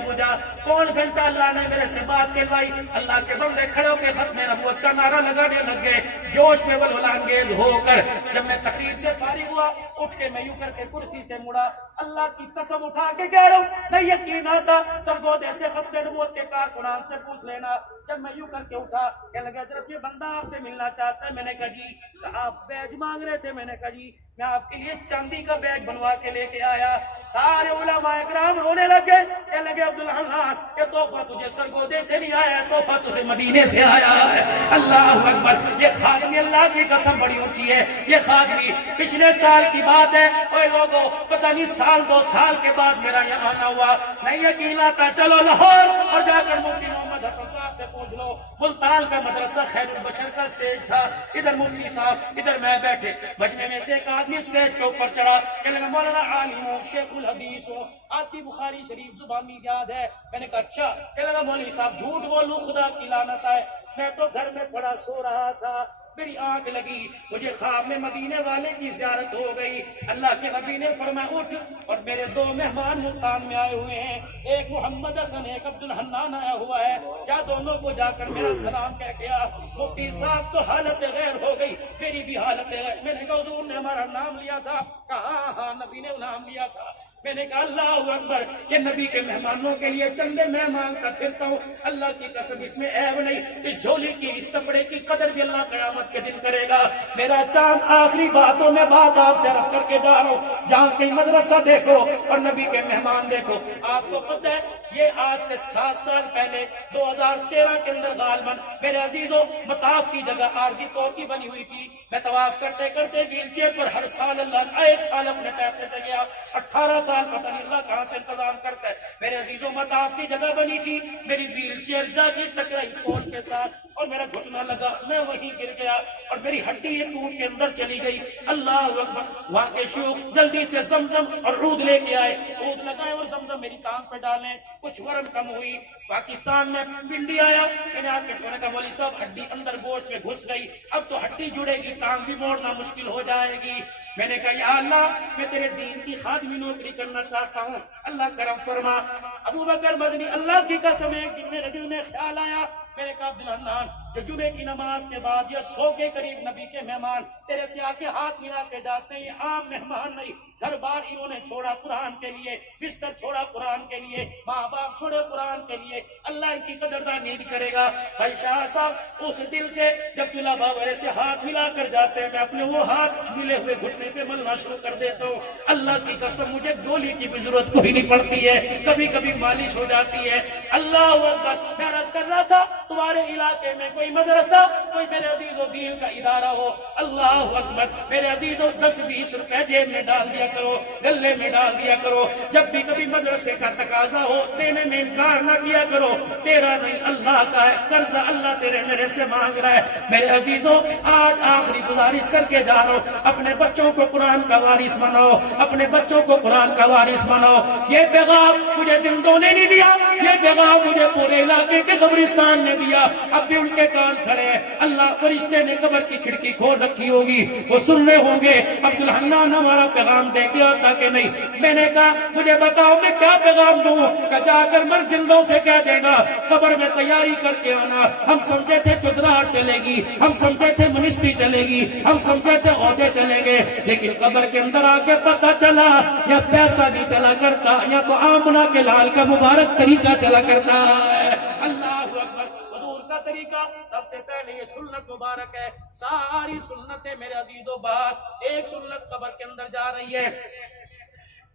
پون گھنٹہ اللہ نے میرے سے بات کہلوائی۔ اللہ کے بندے کھڑے ہو کے ختم نبوت کا نعرہ لگانے لگ گئے جوش میں ولولانگیز ہو کر۔ جب میں تقریر سے فارغ ہوا اٹھ کے میں یوں کر کے کرسی سے مڑا، اللہ کی قسم اٹھا کے کہہ رہا ہوں نہیں یقین آتا، سرگودے سے ختم نبوت کے کارکنان سے پوچھ لینا۔ جب میں یوں کر کے اٹھا کہنے لگا حضرت یہ بندہ آپ سے ملنا چاہتا ہے۔ میں نے کہا جی آپ بیج مانگ رہے تھے؟ میں نے کہا جی میں آپ کے لیے چاندی کا بیج بنوا کے لے کے آیا۔ سارے علماء اکرام رونے لگے، کہنے لگے عبدالحنان یہ تحفہ تجھے سرگودے سے نہیں آیا ہے، تحفہ تجھے مدینے سے آیا ہے۔ اللہ اکبر، یہ خادمی اللہ کی قسم بڑی اونچی ہے۔ یہ خادمی پچھلے سال کی بات ہے، اوے لوگوں پتہ نہیں سال 2 سال کے بعد میرا یہاں آنا ہوا، نہیں یقین آتا چلو لاہور اور جا کر مفتی محمد حسن صاحب سے پوچھ لو۔ ملتان کا مدرسہ خیر البشر کا اسٹیج تھا، ادھر مفتی صاحب ادھر میں بیٹھے، مجمع میں سے ایک آدمی اسٹیج کے اوپر چڑھا، کہنے لگا مولانا عالم ہوں، شیخ الحدیث ہوں، آپ کی بخاری شریف زبانی یاد ہے؟ میں نے کہا اچھا۔ کہنے لگا مولوی صاحب جھوٹ بولوں خدا کی لعنت ہے، میں تو گھر میں پڑا سو رہا تھا، میری آنکھ لگی، مجھے خواب میں مدینے والے کی زیارت ہو گئی۔ اللہ کے نبی نے فرمایا اٹھ، اور میرے 2 مہمان ملتان میں آئے ہوئے ہیں، ایک محمد حسن ایک عبدالحنان آیا ہوا ہے، جا دونوں کو جا کر میرا سلام کہہ گیا۔ مفتی صاحب تو حالت غیر ہو گئی، میری بھی حالت غیر۔ میں نے کہا حضور نے ہمارا نام لیا تھا؟ کہا ہاں نبی نے نام لیا تھا۔ میں نے کہا اللہ اکبر، یہ نبی کے مہمانوں کے لیے چندے میں مانگتا پھرتا ہوں، اللہ کی قسم اس میں عیب نہیں، اس جھولی کی اس کپڑے کی قدر بھی اللہ قیامت کے دن کرے گا۔ میرا چاند آخری باتوں میں بات آپ سے عرض کر کے جا رہا ہوں، جہاں کہیں مدرسہ دیکھو اور نبی کے مہمان دیکھو۔ آپ کو پتہ ہے یہ آج سے 7 سال پہلے 2013 کے اندر غالباً میرے عزیزوں مطاف کی جگہ عارضی طور کی بنی ہوئی تھی۔ میں طواف کرتے کرتے ویل چیئر پر ہر سال اللہ 1 سال اپنے پیسے دے گیا، 18 سال پتہ نہیں اللہ کہاں سے انتظام کرتا ہے۔ میرے عزیزوں مطاف کی جگہ بنی تھی، میری ویل چیئر جا کے ٹکرائی پول کے ساتھ اور میرا گھٹنا لگا، میں وہیں گر گیا اور میری ہڈی یہ ٹوٹ کے اندر چلی گئی۔ اللہ اکبر، وہاں کے شیوخ جلدی سے زمزم اور عود لے کے آئے، عود لگائے اور زمزم میری ٹانگ پہ ڈالیں، کچھ ورم کم ہوئی۔ پاکستان میں پنڈی آیا، میں نے آ کے چھوڑنے کا مولوی صاحب ہڈی اندر گوشت میں گھس گئی، اب تو ہڈی جڑے گی، ٹانگ بھی موڑنا مشکل ہو جائے گی۔ میں نے کہا یا اللہ میں تیرے دین کی خادمی نوکری کرنا چاہتا ہوں، اللہ کرم فرما۔ ابو بکر مدنی اللہ کی قسم ایک دن میرے دل میں خیال آیا، میں نے کہا عبدالحنان جو جمعے کی نماز کے بعد یا 100 کے قریب نبی کے مہمان تیرے سے آ کے ہاتھ ملا کے جاتے ہیں، یہ عام مہمان نہیں، گھر بار انہوں نے چھوڑا قرآن کے لیے، بستر چھوڑا قرآن کے لیے، ماں باپ چھوڑے قرآن کے لیے، اللہ ان کی قدردانی نہیں کرے گا۔ بھائی شاہ صاحب اس دل سے جب دلہ بابرے سے ہاتھ ملا کر جاتے ہیں، میں اپنے وہ ہاتھ ملے ہوئے گھٹنے پہ ملنا شروع کر دیتا ہوں۔ اللہ کی قسم مجھے گولی کی بھی ضرورت کوئی نہیں پڑتی ہے، کبھی کبھی مالش ہو جاتی ہے۔ اللہ اکبر، میں عرض کر رہا تھا تمہارے علاقے میں کوئی مدرسہ، کوئی میرے عزیز و دین کا ادارہ ہو، اللہ اکبر میرے عزیز و 10-20 روپے جیب میں ڈال دیا کرو، گلے میں ڈال دیا کرو، جب بھی کبھی مدرسے کا تقاضا ہو دینے میں انکار نہ کیا کرو، تیرا نہیں اللہ کا ہے، قرض اللہ تیرے میرے سے مانگ رہا ہے۔ میرے عزیزوں آج آخری گزارش کر کے جا رہا ہوں، اپنے بچوں کو قرآن کا وارث بناؤ، اپنے بچوں کو قرآن کا وارث بناؤ۔ یہ پیغام مجھے زندوں نے نہیں دیا، یہ پیغام مجھے پورے علاقے کے قبرستان نے دیا، اب بھی ان کے کان کھڑے ہیں، اللہ فرشتے نے قبر کی کھڑکی کھول رکھی ہوگی، وہ سن رہے ہوں گے عبدالحنان ہمارا پیغام دے کے آتا کہ نہیں۔ میں نے کہا مجھے بتاؤ میں کیا پیغام دوں، کہ جا کر مر زندوں سے کہہ دے گا قبر میں تیاری کر کے آنا، ہم سمجھے تھے چودراہٹ چلے گی، ہم سمجھے تھے منسٹری چلے گی، ہم سمجھے تھے عہدے چلیں گے، لیکن قبر کے اندر آ کے پتہ چلا یا پیسہ نہیں چلا کرتا یا تو آمنہ کے لال کا مبارک طریقہ چلا کرتا ہے۔ اللہ اکبر، حضور کا طریقہ سب سے پہلے یہ سنت مبارک ہے، ساری سنتیں میرے عزیزوں بات ایک سنت قبر کے اندر جا رہی ہے۔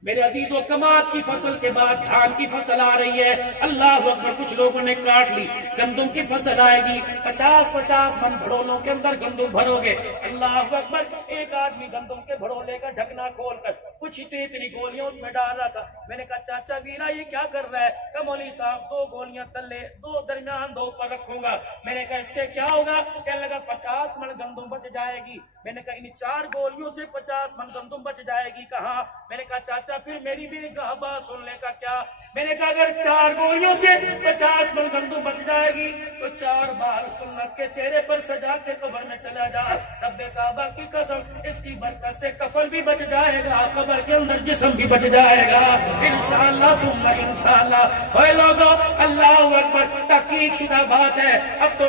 میرے عزیزوں کماد کی فصل کے بعد دھان کی فصل آ رہی ہے، اللہ اکبر کچھ لوگوں نے کاٹ لی، گندم کی فصل آئے گی، 50-50 من بھڑولوں کے اندر گندم بھرو گے، اللہ اکبر۔ ایک آدمی گندم کے بھڑولے کا ڈھکنا کھول کر کچھ اتنی گولیاں اس میں ڈال رہا تھا، میں نے کہا چاچا ویرا یہ کیا کر رہا ہے؟ کہ مولوی صاحب 2 گولیاں تلے، 2 درمیان 2 پر رکھوں گا۔ میں نے کہا اس سے کیا ہوگا؟ کہنے لگا 50 من گندم بچ جائے گی۔ میں نے کہا ان 4 گولیوں سے 50 من گندم بچ جائے گی کہاں؟ میں نے کہا چاچا پھر میری بھی ایک بات سننے کا کیا؟ میں نے کہا اگر 4 گولیوں سے 50 من گندم بچ جائے گی تو 4 بار سنت کے چہرے پر سجا کے قبر میں چلا جا، رب کعبہ کی قسم اس کی برکت سے کفن بھی بچ جائے گا، قبر کے اندر جسم بھی بچ جائے گا انشاءاللہ ثم انشاءاللہ۔ اے لوگو اللہ اکبر، تحقیق شدہ بات ہے، اب تو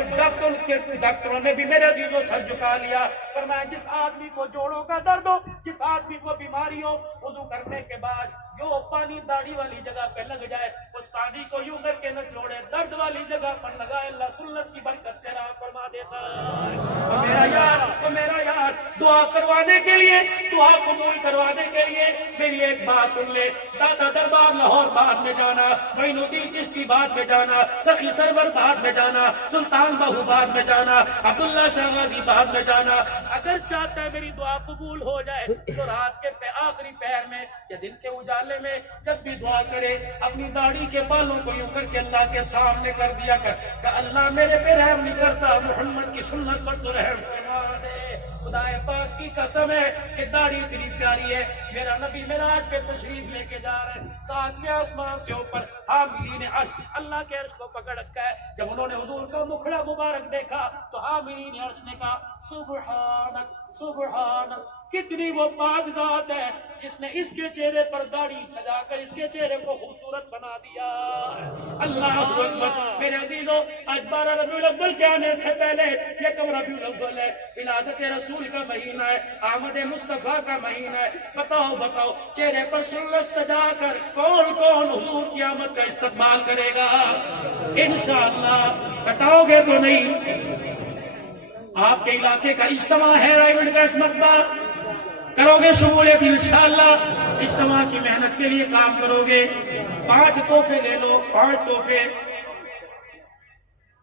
ڈاکٹروں نے بھی میرے عزیزوں سر جھکا لیا، فرمایا جس آدمی کو جوڑوں کا درد ہو، جس آدمی کو بیماری ہو، وضو کرنے کے بعد جو پانی داڑھی والی جگہ پہ لگ جائے اس پانی کو یوں کر کے نہ چھوڑے، درد والی جگہ پر لگائے، اللہ سنت کی برکت سے راہ فرما دیتا ہے۔ میرا یار دعا کروانے کے لیے، دعا قبول کروانے کے لیے میری ایک بات سن لے، دادا دربار لاہور بعد میں جانا، معین الدین چشتی بعد میں جانا، سخی سرور بعد میں جانا، سلطان بہو بعد میں جانا، عبداللہ شاہ غازی بعد میں جانا۔ اگر چاہتا ہے میری دعا قبول ہو جائے تو رات کے آخری پہر میں یا دن کے اجالے میں جب بھی دعا کرے اپنی داڑھی کے بالوں کو یوں کر کے اللہ کے سامنے کر دیا کر کہ اللہ میرے پہ رحم نہیں کرتا، محمد کی سنت پر تو رحم فرما دے۔ خدا پاک کی قسم ہے کہ داڑھی اتنی پیاری ہے، میرا نبی معراج پہ تشریف لے کے جا رہے ہیں، 7ویں آسمان سے اوپر حاملین عرش، اللہ کے عرش کو پکڑ رکھا ہے۔ جب انہوں نے حضور کا مکھڑا مبارک دیکھا تو حاملین عرش نے کہا سبحانک سبحانک، کتنی وہ پاک ذات ہے جس نے اس کے چہرے پر داڑھی سجا کر اس کے چہرے کو خوبصورت بنا دیا۔ اللہ اکبر میرے عزیزوں، آج 12 ربیع الاول کے آنے سے پہلے یکم ربیع الاول ہے، ولادت رسول کا مہینہ ہے، آمد مصطفیٰ کا مہینہ ہے۔ بتاؤ چہرے پر سنت سجا کر کون کون حضور کی آمد کا استقبال کرے گا؟ انشاءاللہ کٹاؤ گے تو نہیں؟ آپ کے علاقے کا اجتماع ہے، رائمنڈ کا اس مقبہ کرو گے شمولیت انشاءاللہ، اجتماع کی محنت کے لیے کام کرو گے، 5 تحفے لے لو، 5 تحفے۔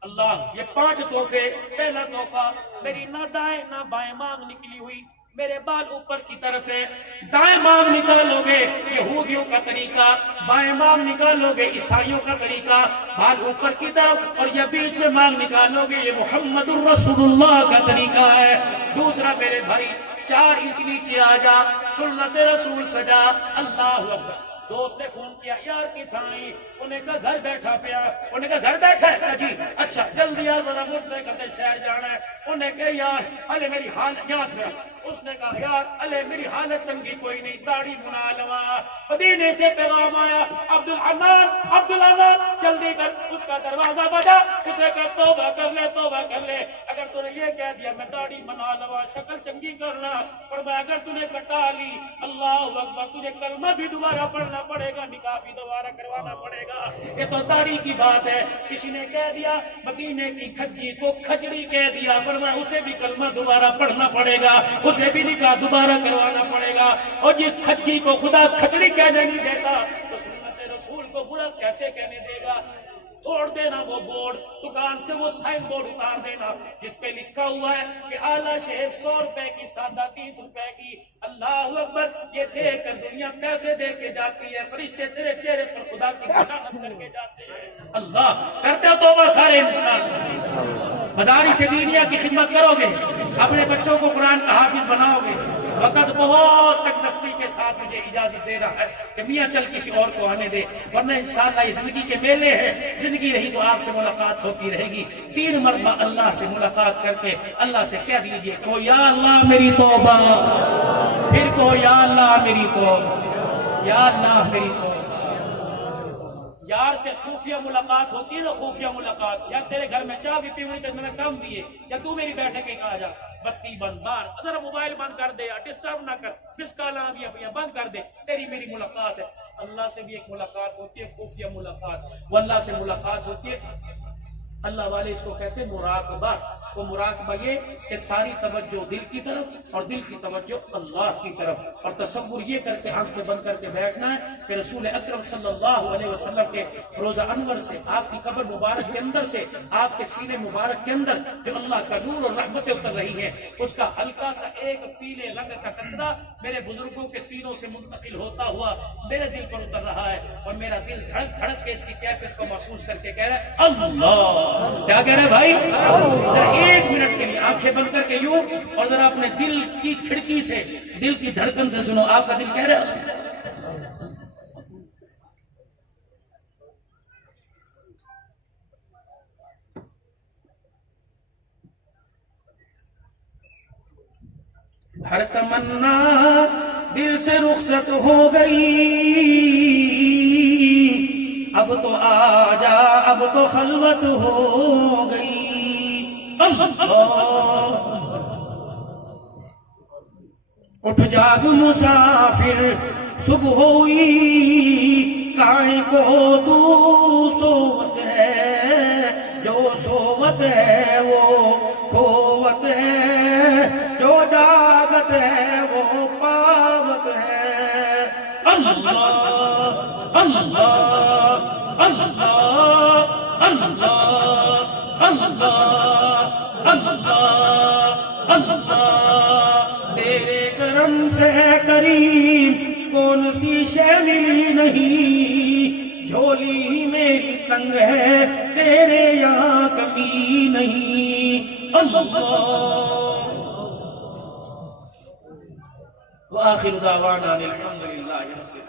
اللہ یہ 5 تحفے، پہلا تحفہ میری نہ دائیں نہ بائیں مانگ نکلی ہوئی، میرے بال اوپر کی طرف ہے، دائیں مانگ نکالو گے یہودیوں کا طریقہ، بائیں مانگ نکالو گے عیسائیوں کا طریقہ، بال اوپر کی طرف، اور یہ بیچ میں مانگ نکالو گے یہ محمد الرسول اللہ کا طریقہ ہے۔ دوسرا میرے بھائی 4 انچ نیچے آ جا، سنت رسول سجا، اللہ اکبر۔ دوست نے فون کیا یار کی تھائیں، انہیں کہا گھر بیٹھا پیا، انہیں کہا گھر بیٹھا ہے جی اچھا جلدی یار ذرا موٹر سائیکل سے شہر جانا ہے، انہیں کہا یار ارے میری حال یاد میرا، اس نے کہا یار الے میری حالت چنگی کوئی نہیں، داڑھی بنا لوا۔ مدینے سے پیغام آیا عبدالحنان جلدی کر، اس کا دروازہ بجا، اسے کہ توبہ کر لے توبہ کر لے۔ اگر تو نے یہ کہہ دیا میں داڑھی بنا لوا شکل چنگی کرنا، پر میں اگر تو نے کٹا لی اللہ اکبر تجھے کلمہ بھی دوبارہ پڑھنا پڑے گا، نکاح بھی دوبارہ کروانا پڑے گا۔ یہ تو داڑھی کی بات ہے۔ کسی نے کہہ دیا مدینے کی کھجی کو کھجڑی کہہ دیا، پر میں اسے بھی کلمہ دوبارہ پڑھنا پڑے گا، اسے بھی نکاح دوبارہ کروانا پڑے گا۔ اور یہ کھجی کو خدا کھجڑی کہنے نہیں دیتا تو سنت رسول کو برا کیسے کہنے دے گا؟ توڑ دینا وہ بورڈ، دکان سے وہ سائن بورڈ اتار دینا جس پہ لکھا ہوا ہے کہ اعلیٰ شیف 100 روپے کی، سادہ 30 روپے کی۔ اللہ اکبر، یہ دیکھ کر دنیا پیسے دے کے جاتی ہے، فرشتے تیرے چہرے پر خدا کی مداحت کر کے جاتے ہیں۔ اللہ کرتے ہو توبہ سارے انسان، مدارس دینیہ کی خدمت کرو گے، اپنے بچوں کو قرآن کا حافظ بناؤ گے۔ وقت بہت تک دستی کے ساتھ مجھے اجازت دے رہا ہے کہ میاں چل کسی اور کو آنے دے، ورنہ انشاءاللہ یہ زندگی کے میلے ہیں، زندگی رہی تو آپ سے ملاقات ہوتی رہے گی۔ 3 مرتبہ اللہ سے ملاقات کر کے اللہ سے کہہ دیجئے کو یا اللہ میری توبہ، پھر کو یا اللہ میری توبہ، یا اللہ میری توبہ۔ یار سے خفیہ ملاقات ہوتی ہے نا، خفیہ ملاقات، یا تیرے گھر میں چائے بھی پیونی تو میں نے کم دیے، یا تو میری بیٹھے کے کہا جا بتی بند بار اگر موبائل بند کر دے یا ڈسٹرب نہ کر، مس کال آ گیا بھیا بند کر دے، تیری میری ملاقات ہے۔ اللہ سے بھی ایک ملاقات ہوتی ہے، خفیہ ملاقات، وہ اللہ سے ملاقات ہوتی ہے۔ اللہ والے اس کو کہتے ہیں مراقبہ۔ وہ مراقبہ یہ کہ ساری توجہ دل کی طرف اور دل کی توجہ اللہ کی طرف، اور تصور یہ کر کے آنکھیں بند کر کے بیٹھنا ہے کہ رسول اکرم صلی اللہ علیہ وسلم کے روزہ انور سے، آپ کی قبر مبارک کے اندر سے، آپ کے سینے مبارک کے اندر جو اللہ کا نور اور رحمتیں اتر رہی ہیں، اس کا ہلکا سا ایک پیلے رنگ کا قطرہ میرے بزرگوں کے سینوں سے منتقل ہوتا ہوا میرے دل پر اتر رہا ہے، اور میرا دل دھڑک دھڑک کے اس کی کیفیت کو محسوس کر کے کہہ رہا ہے اللہ۔ کیا کہہ رہے ہیں بھائی؟ ذرا 1 منٹ کے لیے آنکھیں بند کر کے یوں، اور ذرا اپنے دل کی کھڑکی سے، دل کی دھڑکن سے سنو، آپ کا دل کہہ رہا ہے ہر تمنا دل سے رخصت ہو گئی، اب تو آ جا اب تو خلوت ہو گئی۔ اٹھ جاگ مسافر صبح ہوئی، کائیں کو تو سوت ہے، جو سوت ہے وہ کھوت ہے، جو جاگت ہے وہ پاوت ہے۔ اللہ اللہ اللہ اللہ اللہ اللہ اللہ، تیرے کرم سے کریم کون سی شے ملی نہیں، جھولی میری تنگ ہے تیرے یہاں کمی نہیں۔ اللہ وآخر دعوانا الحمدللہ رب العالمین۔